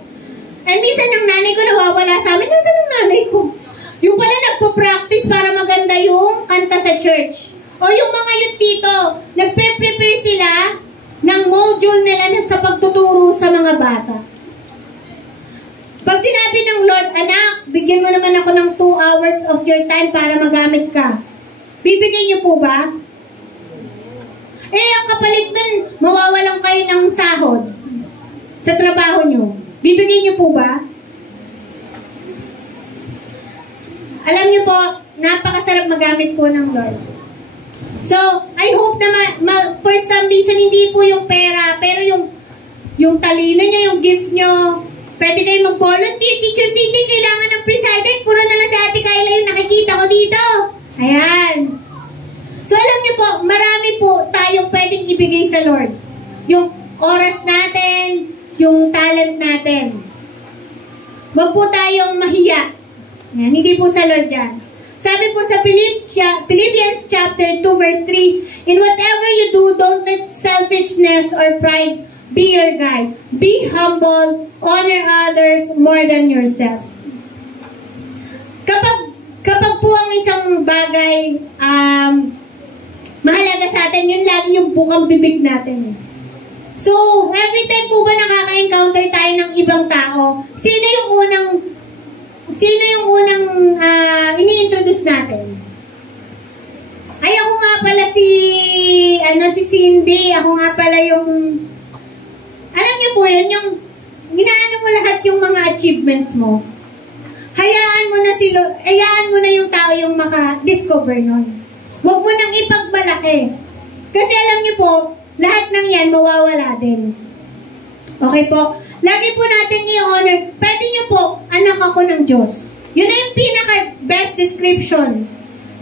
And minsan ang nanay ko nawawala sa amin. Nasaan ang nanay ko? Yung pala nagpa-practice para maganda yung kanta sa church. O yung mga youth dito, nagpe-prepare sila ng module nila sa pagtuturo sa mga bata. Pag sinabi ng Lord, anak, bigyan mo naman ako ng 2 hours of your time para magamit ka. Bibigyan niyo po ba? Ang kapalit nun, mawawalan kayo ng sahod sa trabaho niyo. Bibigyan niyo po ba? Alam niyo po, napakasarap magamit po ng Lord. So, I hope na for some reason, hindi po yung pera, pero yung talino niya, yung gift niyo, pwede kayo mag-volunteer. Teacher Cindy, kailangan ng presiding. Puro na lang si Ate Kayla yung nakikita ko dito. Ayan. So, alam niyo po, marami po tayong pwedeng ibigay sa Lord. Yung oras natin, yung talent natin. Huwag po tayong mahiya. Ayan, hindi po sa Lord yan. Sabi po sa Philippians chapter 2 verse 3, in whatever you do, don't let selfishness or pride be your guide. Be humble, honor others more than yourself. Kapag po ang isang bagay mahalaga sa atin, yun lagi yung bukang bibig natin. So, every time po ba nakaka-encounter tayo ng ibang tao, sino yung unang ini-introduce natin? Ay, ako nga pala si Cindy, ako nga pala yung, alam niyo po yun, yung ginaano mo lahat yung mga achievements mo. Hayaan mo na yung tao yung maka-discover nun. Huwag mo nang ipagmalaki. Kasi alam niyo po, lahat ng yan mawawala din. Okay po? Lagi po natin i-honor. Pwede niyo po, anak ako ng Diyos. Yun na yung pinaka-best description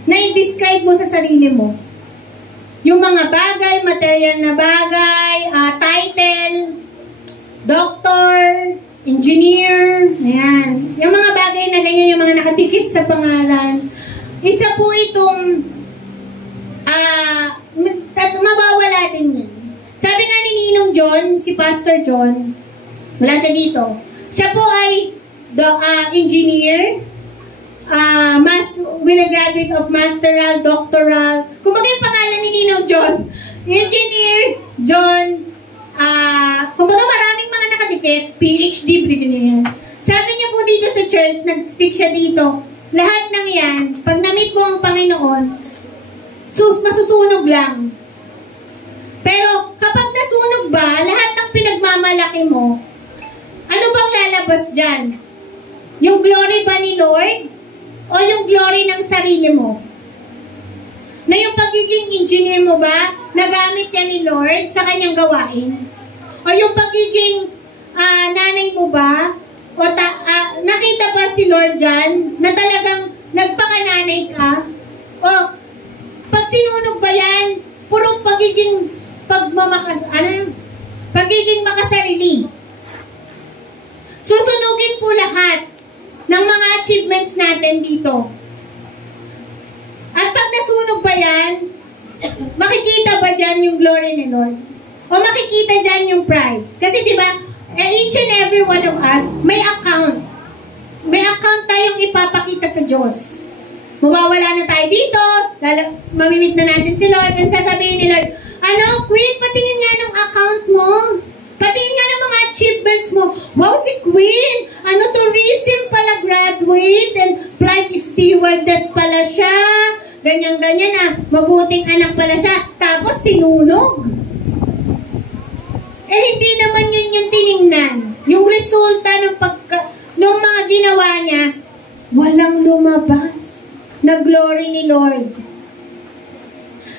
na i-describe mo sa sarili mo. Yung mga bagay, material na bagay, title, doctor, engineer, ayan. Yung mga bagay na ganyan, yung mga nakadikit sa pangalan. Isa po itong mawawala din yan. Sabi nga ni Ninong John, si Pastor John, wala siya dito. Siya po ay engineer, with a graduate of masteral, doctoral. Kumbaga yung pangalan ni Ninong John, Engineer John, kumbaga maraming mga nakadikit, PhD, brigadier. Sabi niya po dito sa church, nag-speak siya dito, lahat ng yan, pag na-meet mo ang Panginoon, masusunog lang. Pero kapag nasunog ba, lahat ng pinagmamalaki mo, ano bang lalabas dyan? Yung glory ba ni Lord? O yung glory ng sarili mo? Na yung pagiging engineer mo ba, nagamit yan ni Lord sa kanyang gawain? O yung pagiging nanay mo ba, o nakita ba si Lord dyan, na talagang nagpakananay ka? O pag sinunog ba yan, purong pagiging pagiging makasarili? Susunugin po lahat ng mga achievements natin dito. At pag nasunog ba yan, makikita ba dyan yung glory ni Lord? O makikita dyan yung pride? Kasi diba, each and every one of us, may account. May account tayong ipapakita sa Diyos. Mawawala na tayo dito, mamimit na natin si Lord, and sasabihin ni Lord, Queen, patingin nga ng account mo. Patingin nga ng mga achievements mo. Wow, si Queen, tourism pala graduate, and flight stewardess pala siya. Ganyan-ganyan mabuting anak pala siya. Tapos sinunog. Hindi naman yun yung tiningnan. Yung resulta ng mga ginawa niya, walang lumabas na glory ni Lord.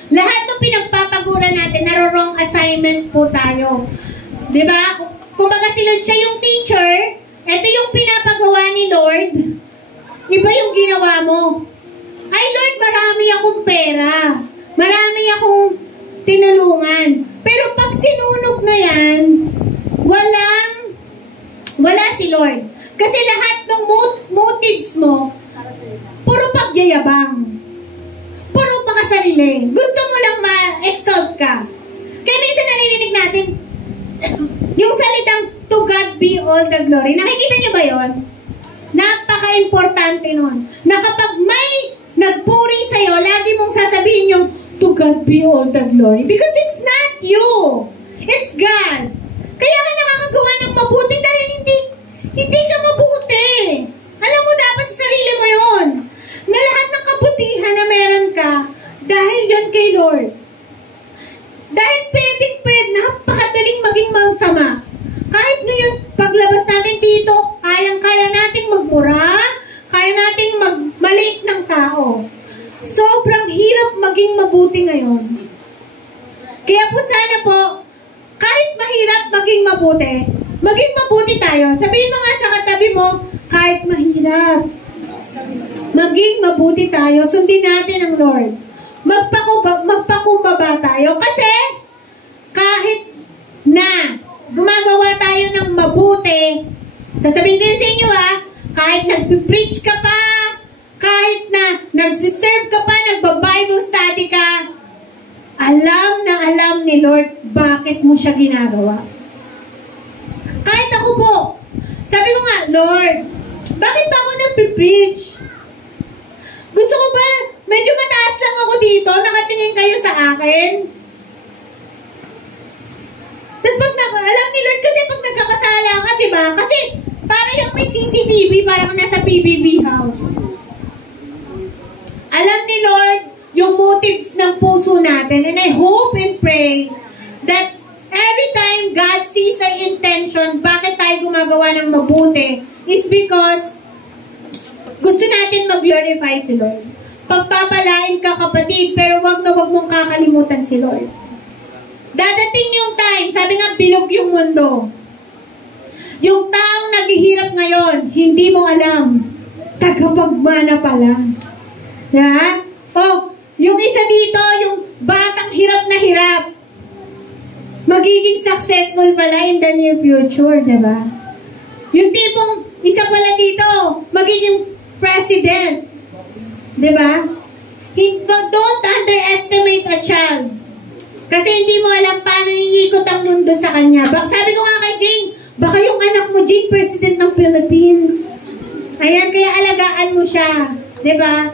Lahat ng pinagpapaguran natin, narorong assignment po tayo. Diba? Kumbaga si Lord siya yung teacher, ito yung pinapagawa ni Lord, iba yung ginawa mo. Ay Lord, marami akong pera, marami akong tinulungan. Pero pag sinunog na yan, wala si Lord. Kasi lahat ng motives mo, puro pagyayabang. Puro makasarili. Gusto mo lang ma-exalt ka. Kaya minsan naririnig natin, yung salitang, to God be all the glory. Nakikita niyo ba yon? Napaka-importante nun. Na kapag may nagpuri sa'yo, lagi mong sasabihin yung, to God be all the glory. Because it's not you. It's God. Kaya ka nakakagawa ng mabuti dahil hindi ka mabuti. Alam mo, dapat sa sarili mo yon. Na lahat ng kabutihan na meron ka, dahil yan kay Lord. Dahil pwedeng napakadaling maging mangsama. Kahit ngayon, paglabas natin dito, kayang-kaya nating magmura, kaya nating magmaliit ng tao. Sobrang hirap maging mabuti ngayon. Kaya po sana po, kahit mahirap maging mabuti tayo. Sabihin mo nga sa katabi mo, kahit mahirap, maging mabuti tayo. Sundin natin ang Lord. Magpakumbaba tayo. Kasi, kahit na gumagawa tayo ng mabuti, sasabihin ko yun sa inyo kahit nag-preach ka pa, kahit na nagsiserve ka pa, nagba-Bible study ka, alam ni Lord bakit mo siya ginagawa. Kahit ako po, sabi ko nga, Lord, bakit ba ako nag-preach? Gusto ko ba, medyo mataas lang ako dito, nakatingin kayo sa akin. Tapos alam ni Lord kasi pag nagkakasala ka, diba? Kasi para yung may CCTV, parang nasa PBB house. Alam ni Lord yung motives ng puso natin. And I hope and pray that every time God sees our intention, bakit tayo gumagawa ng mabuti, is because gusto natin mag-glorify si Lord. Pagpapalain ka, kapatid, pero wag mong kakalimutan si Lord. Dadating yung time, sabi nga, bilog yung mundo. Yung taong naghihirap ngayon, hindi mo alam, tagapagmana pala. Yeah? Yung isa dito, yung batang hirap na hirap, magiging successful pala in the near future, diba? Yung tipong, isa pala dito, magiging president. Diba? Don't underestimate a child. Kasi hindi mo alam paano iikot ang mundo sa kanya. Sabi ko nga kay Jane, baka yung anak mo, Jane, President ng Philippines. Ayan, kaya alagaan mo siya. Diba?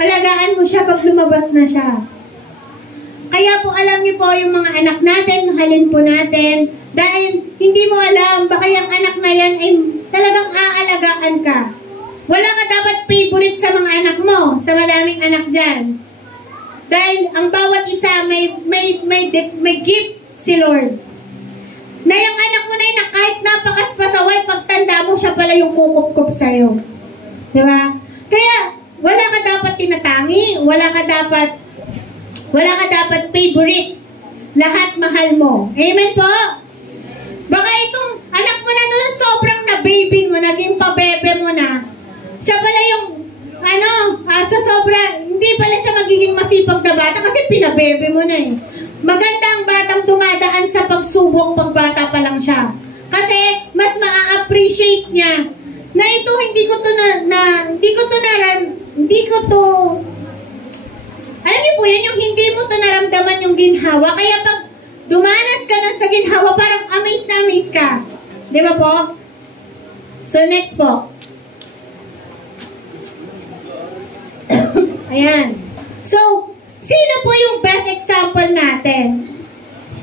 Alagaan mo siya pag lumabas na siya. Kaya po alam niyo po yung mga anak natin, mahalin po natin. Dahil hindi mo alam, baka yung anak na yan ay talagang aalagaan ka. Wala ka dapat favorite sa mga anak mo, sa maraming anak dyan. Dahil ang bawat isa may gift si Lord. Na yung anak mo na yun, na kahit napakaspasaway, pagtanda mo, siya pala yung kukup-kup sa'yo. Diba? Kaya, wala ka dapat tinatangi, wala ka dapat favorite. Lahat mahal mo. Amen po? Baka itong anak mo na doon, sobrang na-baby mo, naging pabebe mo na. Siya pala yung, sa sobra, hindi pala siya magiging masipag na bata kasi pinabebe mo na eh. Maganda ang batang dumadaan sa pagsubok pag bata pa lang siya. Kasi mas ma-appreciate niya na ito, hindi ko to alam niyo po yan, yung hindi mo to naramdaman yung ginhawa. Kaya pag dumanas ka na sa ginhawa, parang amaze na amaze ka. Di ba po? So next po. Ayan. So, sino po yung best example natin?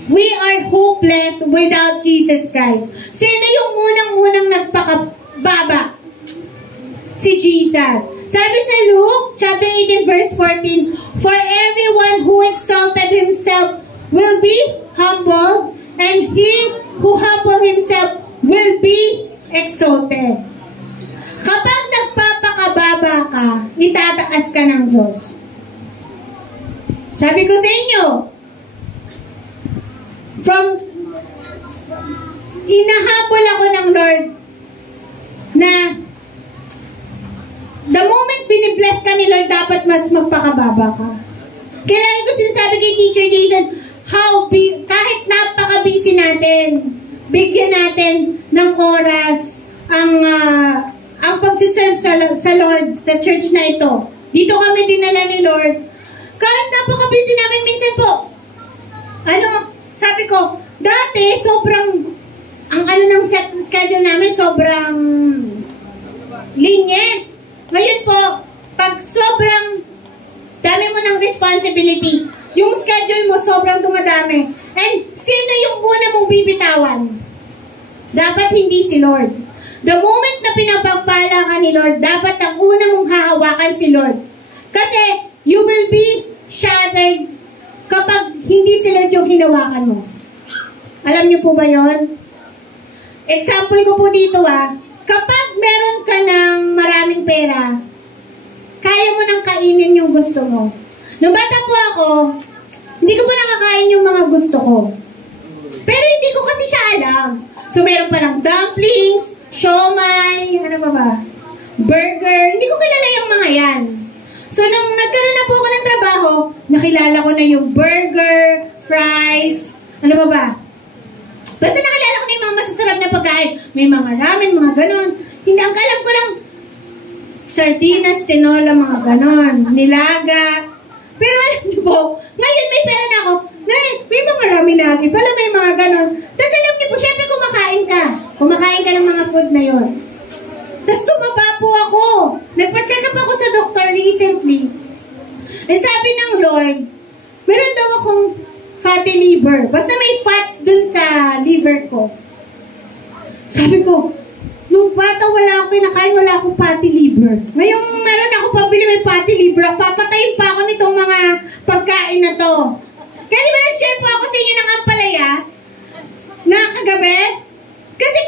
We are hopeless without Jesus Christ. Sino yung unang-unang nagpakababa? Si Jesus. Sabi sa Luke, chapter 18, verse 14, for everyone who exalted himself will be humbled, and he who humbled himself will be exalted. Kapag nagpapakababa ka, itataas ka ng Diyos. Sabi ko sa inyo, inahabol ako ng Lord na the moment binibless ka ni Lord, dapat mas magpakababa ka. Kailangan ko sinasabi kay Teacher Jason, kahit napaka-busy natin, bigyan natin ng oras ang pagsiserve sa Lord, sa church na ito. Dito kami dinala ni Lord. Kahit napaka-busy namin minsan po. Sabi ko, dati ang ng set schedule namin sobrang linyet. Ngayon po, pag sobrang dami mo ng responsibility, yung schedule mo sobrang dumadami. And sino yung una mong bibitawan? Dapat hindi si Lord. The moment na pinapagpala ka ni Lord, dapat ang una mong hahawakan si Lord. Kasi you will be shattered kapag hindi si Lord yung hinawakan mo. Alam niyo po ba yon? Example ko po dito kapag meron ka ng maraming pera, kaya mo nang kainin yung gusto mo. Nung bata po ako, hindi ko po nakakain yung mga gusto ko. Pero hindi ko kasi siya alam. So meron pa ng dumplings, siomai, burger, hindi ko kilala yung mga yan. So nung nagkaroon na po ako ng trabaho, nakilala ko na yung burger, fries, basta nakilala ko na yung mga masasarap na pagkain. May mga ramen, mga ganon. Hindi, ang alam ko lang, sardinas, tinola, mga ganon, nilaga. Pero alam niyo po, ngayon may pera na ako, may mga ramen lagi, pala may mga ganon. Tapos alam niyo po, syempre kumakain ka ng mga food na yon. Tapos tumaba po ako. Nagpa-check up ako sa doctor recently. Eh sabi ng Lord, meron daw akong fatty liver. Basta may fats dun sa liver ko. Sabi ko, nung bata wala akong kinakain, wala akong fatty liver. Ngayong meron ako pabili may fatty liver, papatayin pa ako nitong mga pagkain na to. Kaya di ba nag-share po ako sa inyo ng ampalaya na kagabi? Kasi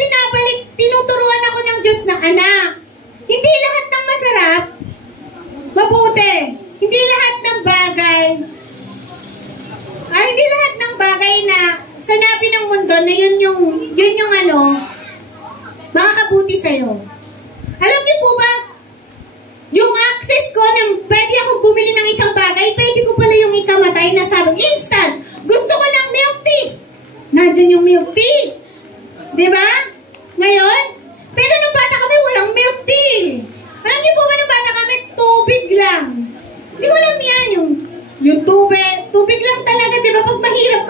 tinuturuan ako ng Diyos na anak. Hindi lahat ng masarap, mabuti. Hindi lahat ng bagay, hindi lahat ng bagay na sanabi ng mundo na yun yung makakabuti sa'yo. Alam niyo po ba, yung access ko pwede akong bumili ng isang bagay, pwede ko pala yung ikamatay na sabi, instant, gusto ko ng milk tea. Nandiyan yung milk tea. Diba? Ngayon, pero nung bata kami, walang milk tea. Alam niyo po ba nung bata kami, tubig lang. Hindi ko alam yan, yung tubig lang talaga, diba? Pag mahirap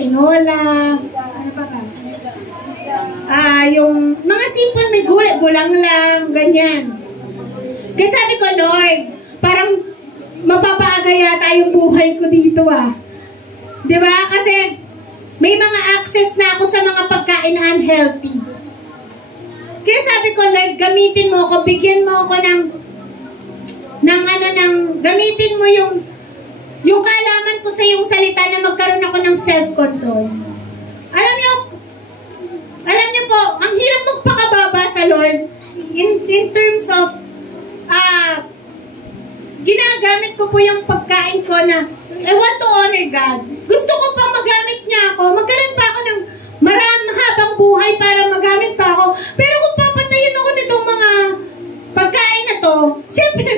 tinola, ano pa ba? Yung mga simple, may gulang lang, ganyan. Kaya sabi ko, Lord, parang mapapaaga yata yung buhay ko dito Diba? Kasi may mga access na ako sa mga pagkain na unhealthy. Kaya sabi ko, Lord, gamitin mo ako, bigyan mo ako gamitin mo yung kaalaman ko sa iyong salita na magkaroon ako ng self-control. Alam niyo po, ang hirap magpakababa sa Lord in terms of ginagamit ko po yung pagkain ko na I want to honor God. Gusto ko pa magamit niya ako. Magkaroon pa ako ng mahabang buhay para magamit pa ako. Pero kung papatayin ako nitong mga pagkain na to, syempre,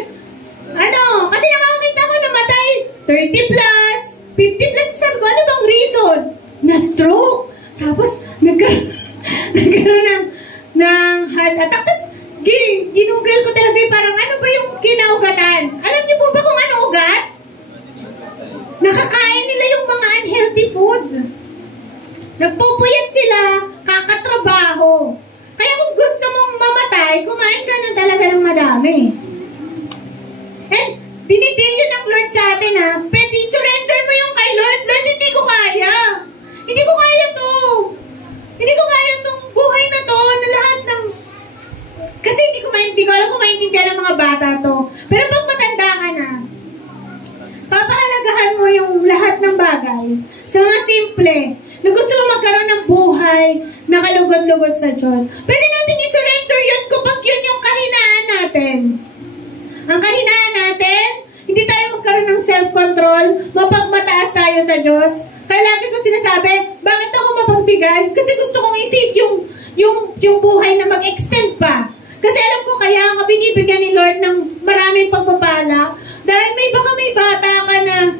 kasi nakakita ko namatay 30 plus, 50 plus, sabi ko, ano bang reason? Na-stroke. Tapos, nagkaroon ng heart attack. Tapos, ginugel ko talaga parang ano ba yung kinaugatan? Alam niyo po ba kung ano ugat? Nakakain nila yung mga unhealthy food. Nagpupuyat sila, kakatrabaho. Kaya kung gusto mong mamatay, kumain ka na talaga ng madami. And dinidil yun ng Lord sa atin pwede surrender mo yung kay Lord. Lord, hindi ko kaya. Hindi ko kaya to. Hindi ko kaya tong buhay na to na lahat ng... Kasi hindi ko alam kung maintindihan ng mga bata to. Pero pag matanda ka na, papahalagahan mo yung lahat ng bagay sa mga simple na gusto mo magkaroon ng buhay na kalugod-lugod sa Diyos. Pwede natin i-surrender yun kapag yun yung kahinaan natin. Ang kahinaan natin, hindi tayo magkaroon ng self-control, mapagmataas tayo sa Diyos. Kaya lagi ko sinasabi, bakit ako mapagbigay? Kasi gusto kong i-save yung buhay na mag-extend pa. Kasi alam ko kaya nga binibigyan ni Lord ng maraming pagpapala dahil baka may bata ka na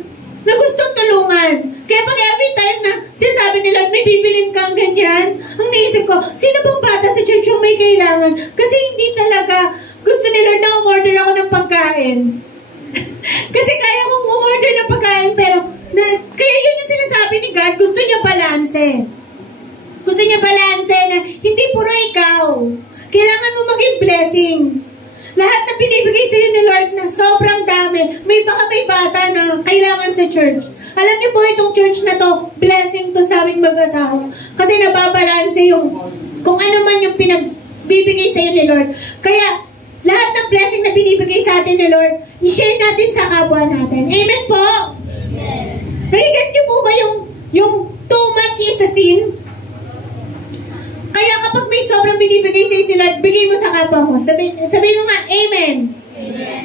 gustong tulungan. Kaya pag every time na sinasabi ni Lord, may bibilin kang ganyan, ang naisip ko, sino bang bata sa church yung may kailangan? Kasi hindi talaga gusto ni Lord na umorder ako ng pagkain. Kasi kaya kong umorder ng pagkain, pero kaya yun yung sinasabi ni God, gusto niya balanse. Gusto niya balanse na hindi puro ikaw. Kailangan mo maging blessing. Lahat na binibigay sa'yo ni Lord na sobrang dami, baka may bata na kailangan sa church. Alam niyo po itong church na to, blessing to sa aming mag-asawa. Kasi nababalanse yung kung ano man yung pinagbibigay sa'yo ni Lord. Kaya lahat ng blessing na binibigay sa atin ni Lord, i-share natin sa kapwa natin. Amen po? Amen. Nagigets niyo po ba yung too much is a sin? Kaya kapag may sobrang binibigay sa'yo si Lord, bigay mo sa kapwa mo. Sabihin mo nga, Amen. Amen.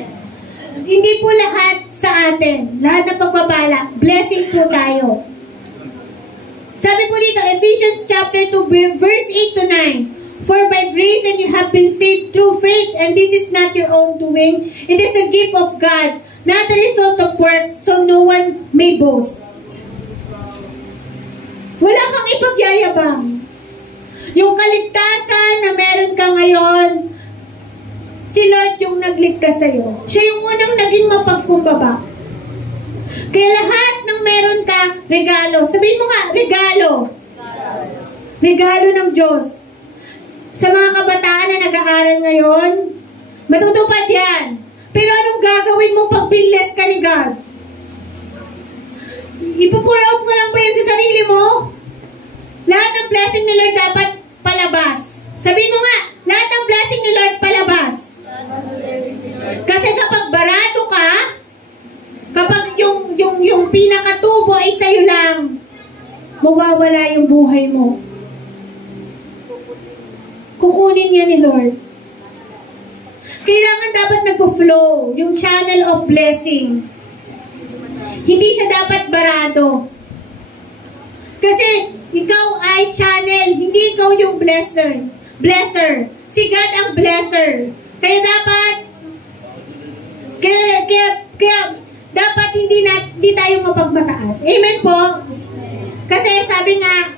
Hindi po lahat sa atin. Lahat ng pagpapala. Blessing po tayo. Sabi po dito, Ephesians chapter 2, verse 8 to 9. For by grace and you have been saved through faith, and this is not your own doing. It is a gift of God, not a result of works, so no one may boast. Wala kang ipagyayabang. Yung kaligtasan na meron ka ngayon, si Lord yung nagligtas sa'yo. Siya yung unang naging mapagkumbaba. Kaya lahat ng meron ka, regalo. Sabihin mo nga, regalo. Regalo ng Diyos. Sa mga kabataan na nag-aaral ngayon, matutupad yan. Pero anong gagawin mo pag binless ka ni God? Ipo-pour out mo lang ba yan sa sarili mo? Lahat ng blessing ni Lord dapat palabas. Sabihin mo nga, lahat ng blessing ni Lord palabas. Kasi kapag barado ka, kapag yung pinakatubo ay sa'yo lang, mawawala yung buhay mo. Kukunin niya ni Lord. Kailangan dapat nagpo-flow yung channel of blessing. Hindi siya dapat barado. Kasi ikaw ay channel, hindi ikaw yung blesser. Si God ang blesser. Kaya dapat hindi tayo mapagmataas. Amen po? Kasi sabi nga,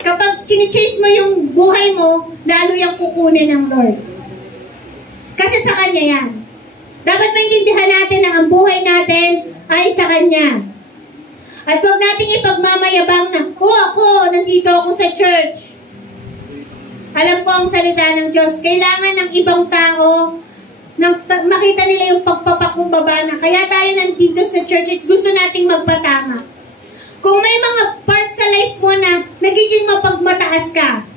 kapag chine-chase mo yung buhay mo, lalo yung kukunin ng Lord. Kasi sa Kanya yan. Dapat maintindihan natin na ang buhay natin ay sa Kanya. At huwag nating ipagmamayabang na, nandito ako sa church. Alam ko ang salita ng Diyos. Kailangan ng ibang tao makita nila yung pagpapakumbaba na. Kaya tayo nandito sa church is gusto nating magpatama. Kung may mga parts sa life mo na nagiging mapagmataas ka,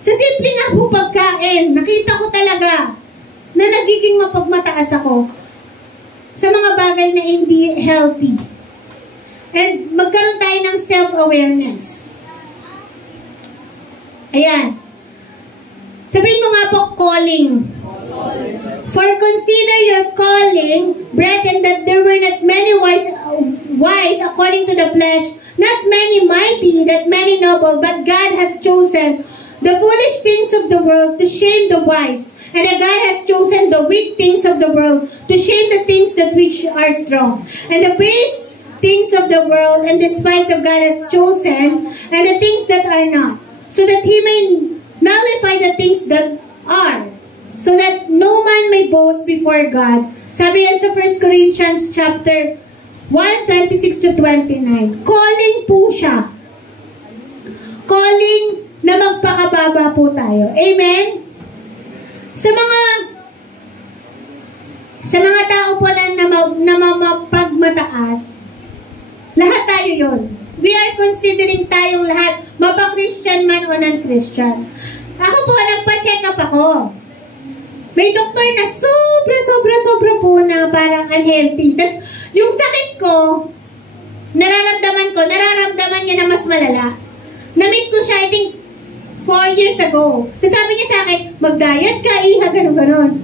sa simple nga po pagkain, nakita ko talaga na nagiging mapagmataas ako sa mga bagay na hindi healthy. And magkaroon tayo ng self-awareness. Ayan. Sabihin mo nga po, calling. For consider your calling, brethren, that there were not many wise according to the flesh, not many mighty, that many noble, but God has chosen the foolish things of the world to shame the wise, and that God has chosen the weak things of the world to shame the things that which are strong, and the base things of the world and despise of God has chosen, and the things that are not, so that he may nullify the things that are, so that no man may boast before God. Sabi yan sa 1 Corinthians chapter 1:26-29. Calling po siya. Calling na magpakababa po tayo. Amen? Sa mga tao po na mapagmataas, lahat tayo yon. We are considering tayong lahat, mapa-Christian man o non-Christian. Ako po, nagpa-check up ako. May doktor na sobra po na parang unhealthy. Tapos, yung sakit ko, nararamdaman niya na mas malala. Na-meet ko siya, I think, 4 years ago. Tapos sabi niya sa akin, mag-diet ka, iha, ganun.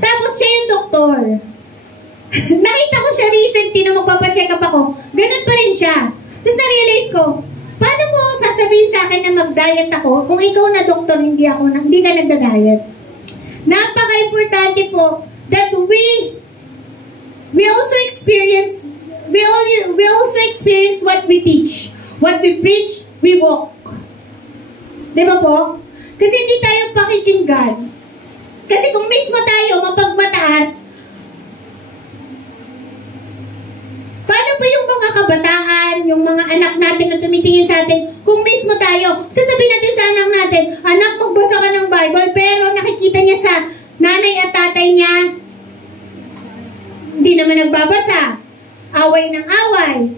Tapos siya yung doktor. Nakita ko siya recently na magpapacheck up ako. Ganun pa rin siya. Tapos na-realize ko, paano mo sasabihin sa akin na mag-diet ako kung ikaw na doktor, hindi ka nagda-diet? Napaka-importante po that we also experience what we teach. What we preach, we walk. Diba po? Kasi hindi tayo pakikinggan. Kasi kung mismo tayo mapagmataas, paano pa yung mga kabataan, yung mga anak natin na tumitingin sa atin, kung mismo tayo, sasabihin natin sa anak natin, anak, magbasa ka ng Bible, pero nakikita niya sa nanay at tatay niya, hindi naman nagbabasa, away ng away.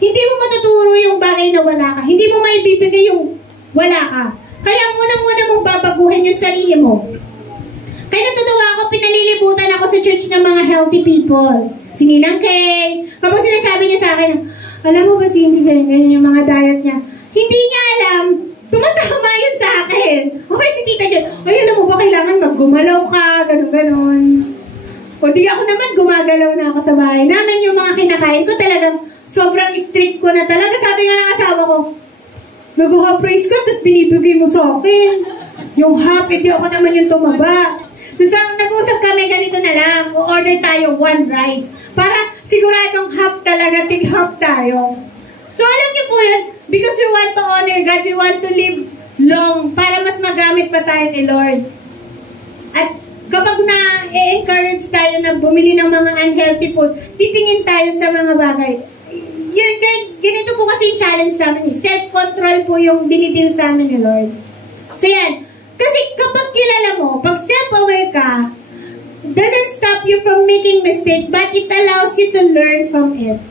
Hindi mo matuturo yung bagay na wala ka. Hindi mo maibibigay yung wala ka. Kaya ang unang-una mong babaguhin yung sarili mo. Kaya natutuwa ako, pinalilibutan ako sa church ng mga healthy people. Si Ninang Kay. Kapag sinasabi niya sa akin, alam mo ba si hindi ganyan yung mga diet niya? Hindi niya alam, tumatama yun sa akin. Okay, si Tita Jen, ay alam mo ba kailangan maggumalaw ka, ganun-ganon. O di ako naman gumagalaw na ako sa bahay namin. Yung mga kinakain ko talagang sobrang strict ko na talaga. Sabi nga ng asawa ko, nag-praise ka, tapos binibigay mo sa akin. Yung half, hindi ako naman yung tumaba. So, nag-usap kami, ganito na lang. O-order tayo 1 rice. Para siguradong half talaga, tig-half tayo. So, alam niyo po yun, because we want to honor God, we want to live long, para mas magamit pa tayo ni Lord. At kapag na-encourage tayo na bumili ng mga unhealthy food, titingin tayo sa mga bagay. Ganito po kasi yung challenge sa amin. Self-control po yung dinidil sa amin ni Lord. So yan. Kasi kapag kilala mo, pag self-aware ka, doesn't stop you from making mistake, but it allows you to learn from it.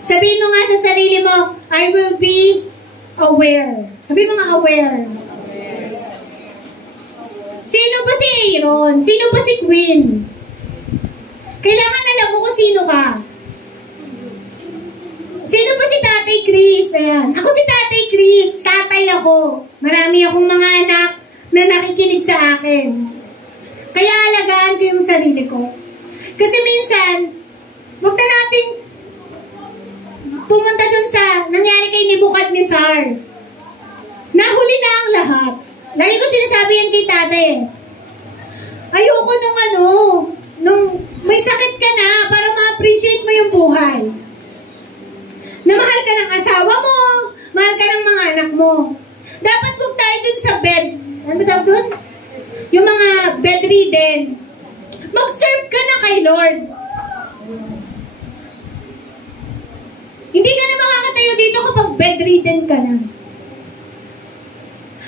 Sabihin mo nga sa sarili mo, I will be aware. Sabihin mo nga aware. Sino ba si Aaron? Sino ba si Queen? Kailangan alam mo kung sino ka. Sino ba si Tatay Chris? Ayan. Ako si Tatay Chris. Tatay ako. Marami akong mga anak na nakikinig sa akin. Kaya alagaan ko yung sarili ko. Kasi minsan, wag na nating pumunta dun sa nangyari kay Nebuchadnezzar. Nahuli na ang lahat. Lagi ko sinasabi yan kay tatay eh. Ayoko nung may sakit ka na para ma-appreciate mo yung buhay. Na mahal ka ng asawa mo, mahal ka ng mga anak mo. Dapat huwag tayo dun sa bed. Ano ba tawag dun? Yung mga bedridden. Mag-serve ka na kay Lord. Hindi ka na makakatayo dito nyo kapag bedridden ka na?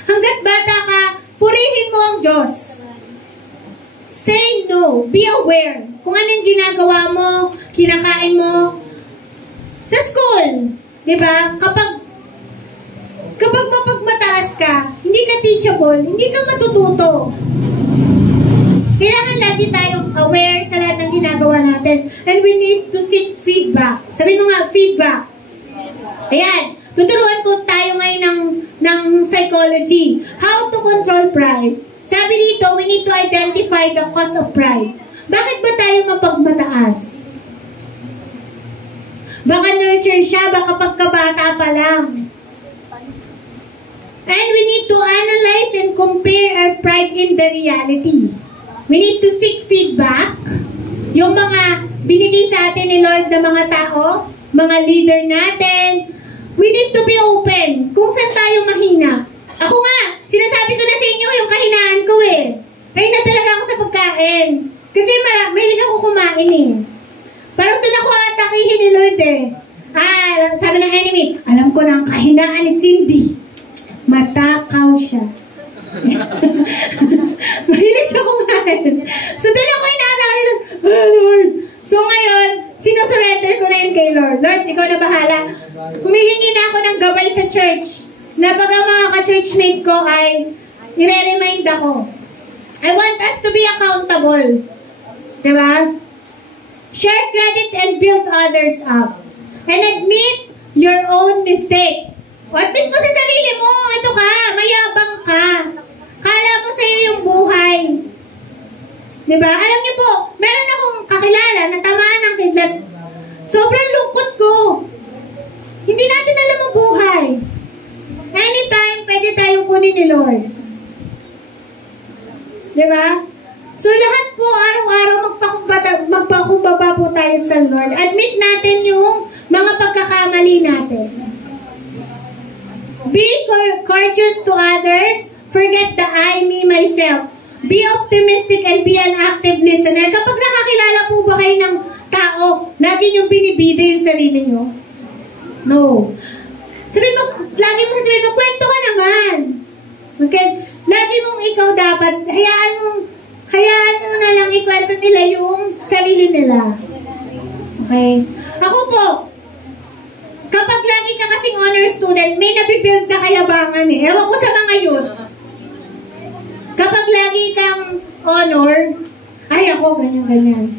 Hanggat bata ka, purihin mo ang Diyos. Say no. Be aware. Kung anong ginagawa mo, kinakain mo. Sa school, di ba? Kapag mapagmataas ka, hindi ka teachable, hindi ka matututo. Kailangan lagi tayong aware sa lahat ng ginagawa natin. And we need to seek feedback. Sabi mo nga, feedback. Ayan. Tuturuan ko tayo ngayon ng psychology. How to control pride. Sabi dito, we need to identify the cause of pride. Bakit ba tayo mapagmataas? Baka nurture siya, baka pagkabata pa lang. And we need to analyze and compare our pride in the reality. We need to seek feedback. Yung mga binigay sa atin ni Lord na mga tao, mga leader natin, we need to be open kung saan tayo mahina. Ako nga, sinasabi ko na sa inyo yung kahinaan ko eh. Mahina talaga ako sa pagkain. Kasi mahilig ako kumain eh. Parang doon ako atakihin ni Lord eh. Sabi ng enemy, alam ko na ang kahinaan ni Cindy. Matakaw siya. Mahilig siya kumain. So doon ako inatakin. Lord. So ngayon, sinusurrender ko na yun kay Lord. Lord, ikaw na bahala. Humihingi na ako ng gabay sa church. Na pag ang mga ka-churchmate ko ay i-remind ako. I want us to be accountable. Diba? Share credit and build others up. And admit your own mistake. Admit mo sa sarili mo, ito ka, mayabang ka. Kala mo sa'yo yung buhay. Diba? Alam niyo po, meron akong kakilala na tamaan ng kidlat. Sobrang lungkot ko. Hindi natin alam ang buhay. Anytime, pwede tayong kunin ni Lord. Diba? So lahat po, araw-araw magpakumbaba po tayo sa Lord. Admit natin yung mga pagkakamali natin. Be courteous to others. Forget the I, me, myself. Be optimistic and be an active listener. Kapag nakakilala po ba kayo ng tao, lagi niyong binibida yung sarili niyo? No. Lagi mong sabihin mo, kwento ka naman. Okay? Lagi mong ikaw dapat, hayaan mo na lang ikwento nila yung sarili nila. Okay? Ako po, kapag lagi ka kasing honor student, may nabibuild na kayabangan eh. Ewan ko sa mga yun. Kapag lagi kang honor, ay ako, ganyan-ganyan.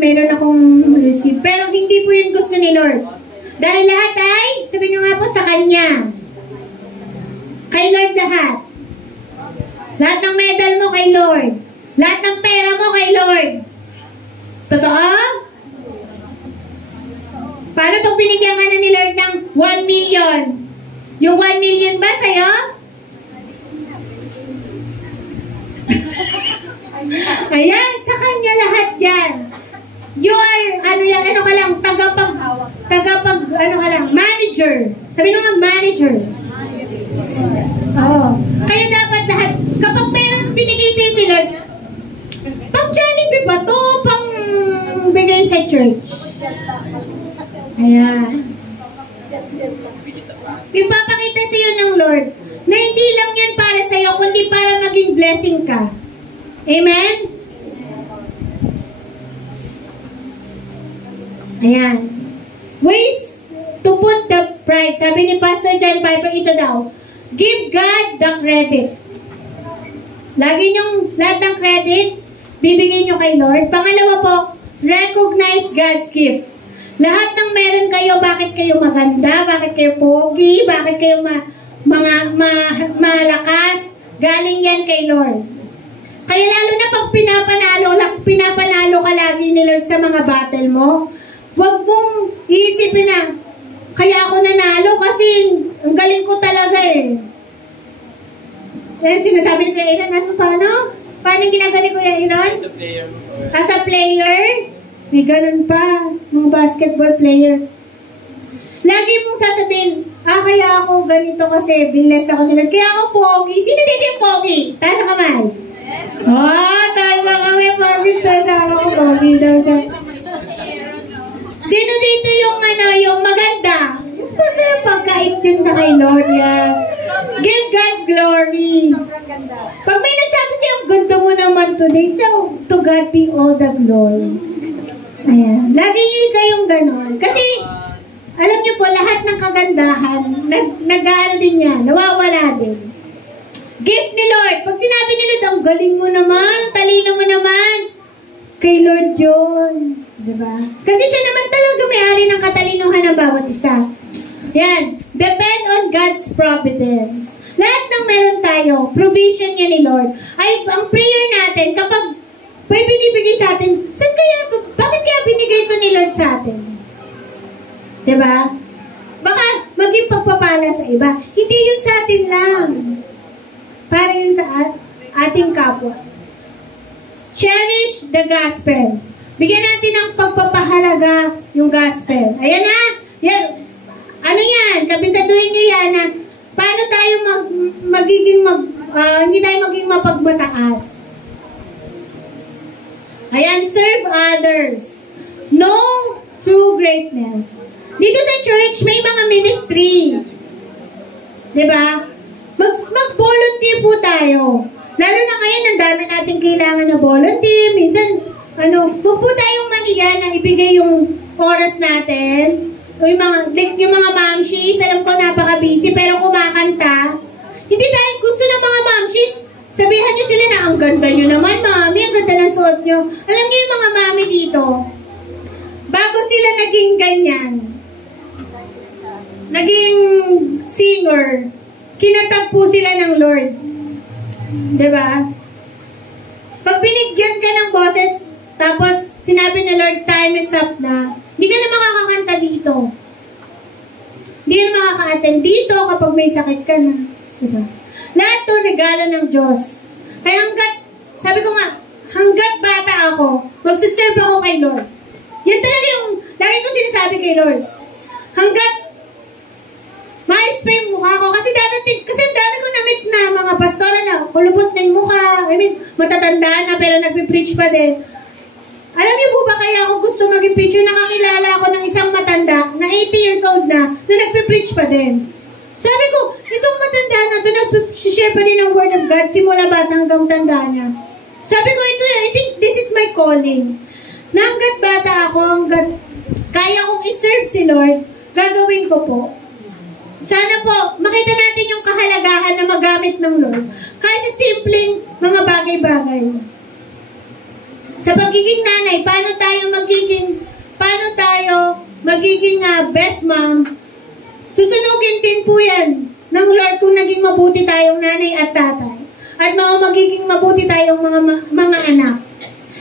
Meron akong receive. Pero hindi po yun gusto ni Lord. Dahil lahat ay, sabihin nyo nga po sa Kanya. Kay Lord lahat. Lahat ng medal mo kay Lord. Lahat ng pera mo kay Lord. Totoo? Paano pag binigyan ka na ni Lord ng 1 million? Yung 1 million ba sa'yo? Ayan, sa Kanya lahat yan. You are, manager. Sabi mo nga, manager. Oo. Kaya dapat lahat, kapag meron binigay sa'yo si Lord, pang Jollibee ba to? Pang bigay sa church? Ayan. Ipapakita sa'yo ng Lord na hindi lang yan para sa'yo, kundi para maging blessing ka. Amen? Ayan. Ways to put the pride. Sabi ni Pastor John Piper, ito daw. Give God the credit. Lagi niyong lahat ng credit, bibigyan niyo kay Lord. Pangalawa po, recognize God's gift. Lahat ng meron kayo, bakit kayo maganda, bakit kayo pogi, bakit kayo malakas, galing yan kay Lord. Kaya lalo na pag pinapanalo ka lagi ni Lord sa mga battle mo, huwag mong iisipin na, kaya ako nanalo kasi ang galing ko talaga eh. Kaya sinasabi ni Kuya Iran, paano? Paano ginagaling Kuya Iran? As a player? May ganun pa, mga basketball player. Lagi mong sasabihin, kaya ako ganito kasi binless ako nila. Kaya ako pogi. Sino dito yung pogi? Taas ang kamay. Yes. Taas ang kamay, pogi. Taas ako pogi daw siya. Sino dito yung yung maganda? Yung ka kay Lord. Yeah. Give God's glory. Pag may nagsabi sa'yo, ang ganda mo naman today, so to God be all the glory. Ayan. Lagi nyo kayong ganon. Kasi, alam nyo po, lahat ng kagandahan, nag-ano din yan, nawawala din. Gift ni Lord. Pag sinabi ni Lord, ang galing mo naman, ang talino mo naman, kay Lord yun. Diba? Kasi siya naman talaga may-ari ng katalinuhan ng bawat isa. Yan. Depend on God's providence. Lahat ng meron tayo, provision niya ni Lord. Ay, ang prayer natin, kapag may binibigay sa atin, saan kaya ito? Bakit kaya binigay ito ni Lord sa atin? Diba? Baka maging pagpapala sa iba. Hindi yun sa atin lang. Para yun sa ating kapwa. Cherish the gospel. Bigyan natin ng pagpapahalaga yung gospel. Ayan na. Yan. Ano yan? Kabisaduhin nyo yan na paano tayo hindi tayo maging mapagmataas. Ayan, serve others. Know true greatness. Dito sa church, may mga ministry. Diba? Mag-volunteer po tayo. Lalo na ngayon, ang dami natin kailangan na volunteer. Minsan, huwag po tayong mahiya na ibigay yung oras natin. Yung mga mamshies, alam ko napaka-busy, pero kumakanta. Hindi dahil gusto ng mga mamshies, sabihan nyo sila na, ang ganda nyo naman, mami, ang ganda ng suot nyo. Alam nyo yung mga mami dito, bago sila naging ganyan, naging singer, kinatag po sila ng Lord. Diba? Pag binigyan ka ng boses, tapos sinabi ng Lord, time is up na, hindi ka na makakakanta dito. Hindi na makaka-attend dito kapag may sakit ka na. Diba? Lahat to regalo ng Diyos. Kaya sabi ko nga, hanggat bata ako, magsiserve ako kay Lord. Yan talaga yung, lagi ko sinasabi kay Lord. Hanggat maayos pa yung mukha ko. Kasi ang dami ko na-meet na mga pastola na kulubot na yung mukha. Matatanda na pero nagpipreach pa din. Alam niyo po ba kaya ako gusto maging preacher? Nakakilala ako ng isang matanda na 80 years old na nagpipreach pa din. Sabi ko, itong matanda na ito, nag-share pa din ng Word of God simula bata hanggang tanda niya. Sabi ko, I think this is my calling. Na hanggat bata ako, hanggat kaya kong iserve si Lord, gagawin ko po. Sana po, makita natin yung kahalagahan na magamit ng Lord. Kahit sa simpleng mga bagay-bagay. Sa pagiging nanay, paano tayo magiging best mom? Susunugin din po yan ng Lord kung naging mabuti tayong nanay at tatay. At magiging mabuti tayong mga anak.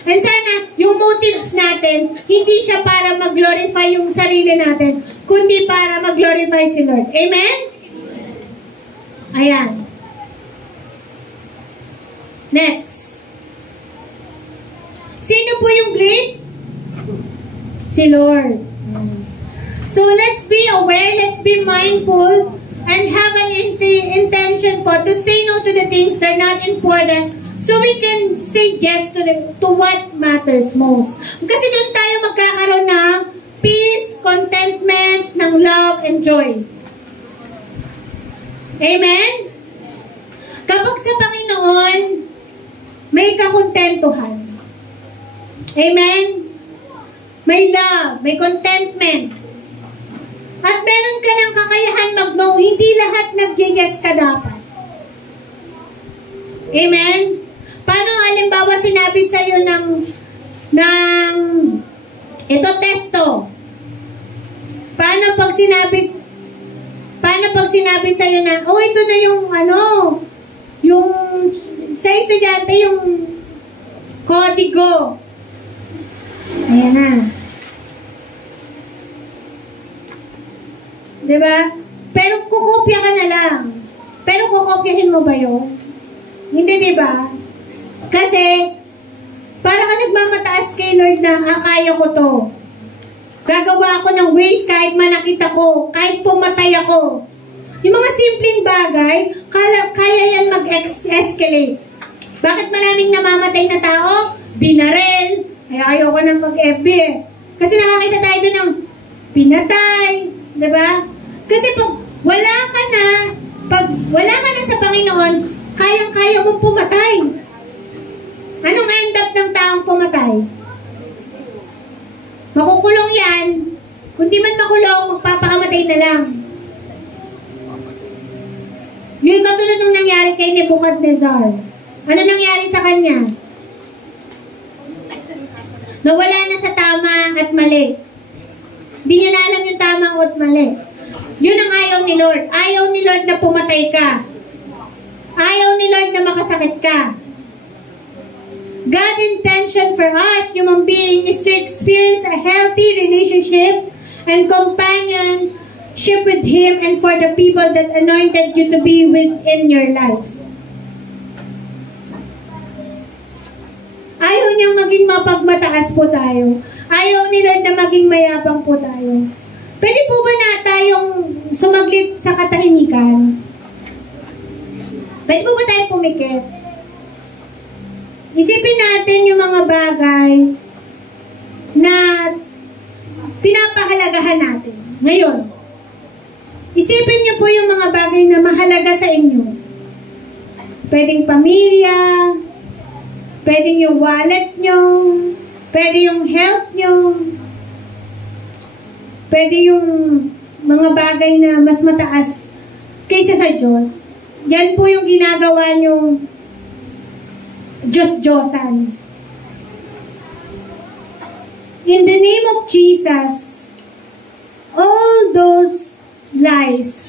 And sana, yung motives natin, hindi siya para mag-glorify yung sarili natin, kundi para mag-glorify si Lord. Amen? Ayan. Next. Sino po yung great? Si Lord. So, let's be aware, let's be mindful, and have an intention po to say no to the things that are not important so we can say yes to what matters most. Kasi doon tayo magkakaroon ng peace, contentment, ng love, and joy. Amen? Kapag sa Panginoon, may kakontentuhan. Amen? May love, may contentment. At meron ka ng kakayahan mag-no, hindi lahat nag-yes ka dapat. Amen? Paano halimbawa sinabi sa'yo ng ito testo? Paano pag sinabi sa'yo na, ito na yung sa estudyante yung kodigo. Ayan na. Diba? Pero kukopya ka na lang. Pero kukopyahin mo ba yun? Hindi, diba? Kasi, para ka nagmamataas kay Lord na, kaya ko to. Gagawa ako ng ways kahit manakit ako, kahit pumatay ako. Yung mga simpleng bagay, kaya yan mag-escalate. Bakit maraming namamatay na tao? Binarel. Ay, ayoko nang mag-FB eh. Kasi nakakita tayo doon ng pinatay. Diba? Kasi pag Pag wala ka na sa Panginoon, kayang-kaya mong pumatay. Anong end up ng taong pumatay? Makukulong yan. Kung di man makulong, magpapakamatay na lang. Yun katulad nung nangyari kay Nebuchadnezzar. Ano nangyari sa kanya? Nawala na sa tama at mali. Hindi niya na alam yung tama at mali. Yun ang ayaw ni Lord. Ayaw ni Lord na pumatay ka. Ayaw ni Lord na makasakit ka. God's intention for us, human being, is to experience a healthy relationship and companionship with Him and for the people that anointed you to be within your life. Ayaw niyang maging mapagmataas po tayo. Ayaw ni Lord na maging mayabang po tayo. Pwede po ba na tayong sumaglit sa katahimikan? Pwede po ba tayong pumikit? Isipin natin yung mga bagay na pinapahalagahan natin. Ngayon, isipin niyo po yung mga bagay na mahalaga sa inyo. Pwedeng pamilya, pwedeng yung wallet nyo, pwede yung health nyo, pwede yung mga bagay na mas mataas kaysa sa Diyos. Yan po yung ginagawa nyong Diyos-Diyosan. In the name of Jesus, all those lies,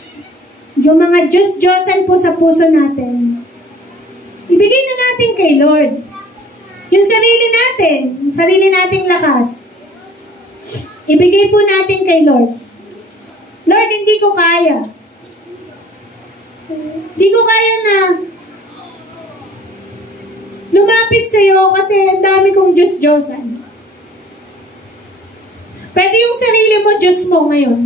yung mga Diyos-Diyosan po sa puso natin, ibigay na natin kay Lord. Yung sarili nating lakas, ibigay po natin kay Lord. Lord, hindi ko kaya. Hindi ko kaya na lumapit sa iyo kasi ang dami kong Diyos-Diyosan. Pwede yung sarili mo, Diyos mo ngayon.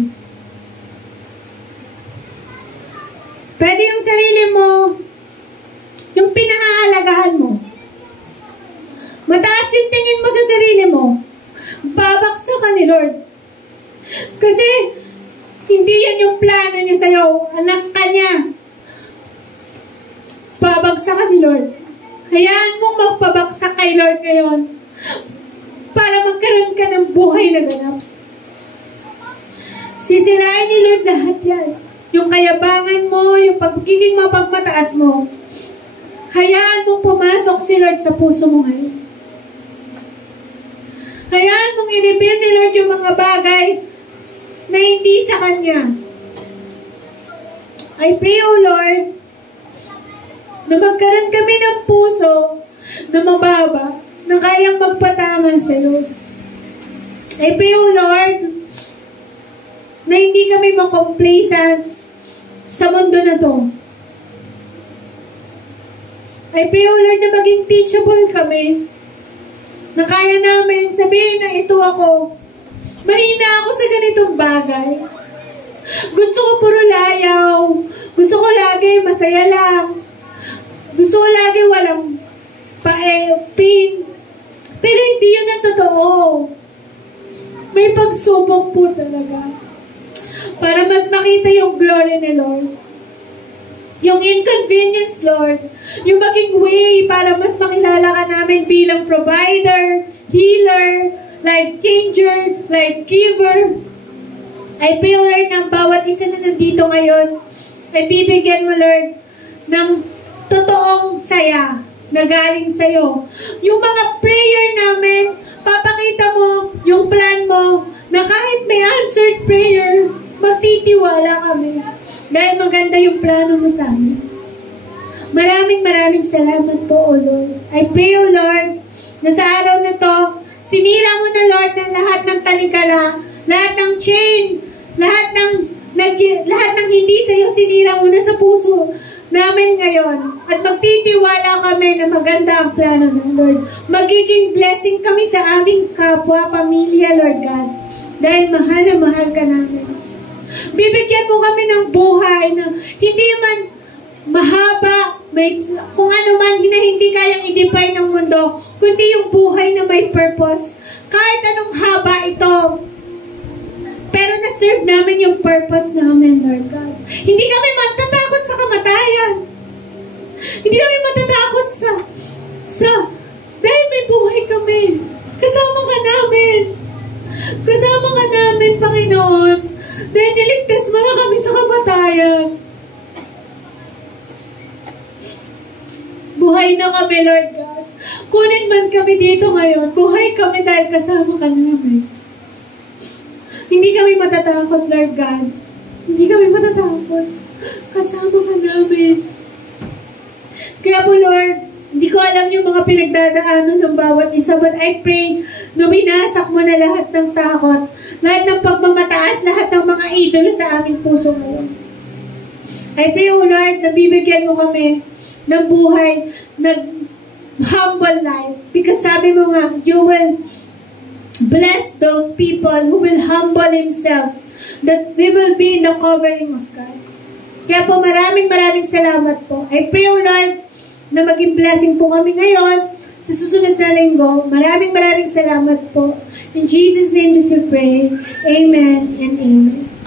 Pwede yung sarili mo, yung pinahahalagahan mo. Mataas yung tingin mo sa sarili mo. Babaksa ka ni Lord. Kasi, hindi yan yung plano niya sa'yo. Anak ka niya. Babagsak ka ni Lord. Hayaan mong magpabaksak kay Lord ngayon para magkaroon ka ng buhay na ganap. Sisirain ni Lord lahat yan. Yung kayabangan mo, yung pagiging mapagmataas mo. Hayaan mong pumasok si Lord sa puso mo ngayon. Hayaan mong i-reveal ni Lord yung mga bagay na hindi sa Kanya. I pray, O Lord, na magkaroon kami ng puso na mababa, na kayang magpatama sa iyo. I pray, O Lord, na hindi kami makomplacent sa mundo na to. I pray, O Lord, na maging teachable kami, na kaya namin sabihin na ito ako, mahina ako sa ganitong bagay. Gusto ko puro layaw. Gusto ko lagi masaya lang. Gusto ko lagi walang pain. Pero hindi yun ang totoo. May pagsubok po talaga. Para mas makita yung glory ni Lord. Yung inconvenience, Lord. Yung maging way para mas makilala ka namin bilang provider, healer, life changer, life giver. I pray, Lord, ng bawat isa na nandito ngayon, ay bibigyan mo, Lord, ng totoong saya na galing sa'yo. Yung mga prayer namin, papakita mo yung plan mo na kahit may answered prayer, magtitiwala kami. Dahil maganda yung plano mo sa amin. Maraming salamat po, O Lord. I pray, O Lord, na sa araw na to, sinira mo na, Lord, ng lahat ng talikala, lahat ng chain, lahat ng hindi sa'yo, sinira mo na sa puso namin ngayon. At magtitiwala kami na maganda ang plano ng Lord. Magiging blessing kami sa aming kapwa, pamilya, Lord God. Dahil mahal na mahal ka namin. Bibigyan mo kami ng buhay na hindi man mahaba, kung ano man na hindi kayang i-define ng mundo, kundi yung buhay na may purpose. Kahit anong haba ito, Pero na-serve namin yung purpose namin, Lord God. Hindi kami matatakot sa kamatayan. Hindi kami matatakot dahil may buhay kami. Kasama ka namin. Kasama ka namin, Panginoon. Dahil niligtas mo na kami sa kamatayan. Buhay na kami, Lord God. Kunin man kami dito ngayon, buhay kami dahil kasama ka namin. Hindi kami matatakot, Lord God. Hindi kami matatakot. Kasama ka namin. Kaya po, Lord, hindi ko alam yung mga pinagdadaanan ng bawat isa, but I pray na binasak mo na lahat ng takot, lahat ng pagmamataas, lahat ng mga idolo sa aming puso ngayon. I pray, O Lord, na bibigyan mo kami ng buhay, ng humble life. Because sabi mo nga, you will bless those people who will humble himself, that we will be in the covering of God. Kaya po, maraming salamat po. I pray, O Lord, na maging blessing po kami ngayon sa susunod na linggo. Maraming salamat po. In Jesus' name just we pray. Amen and amen.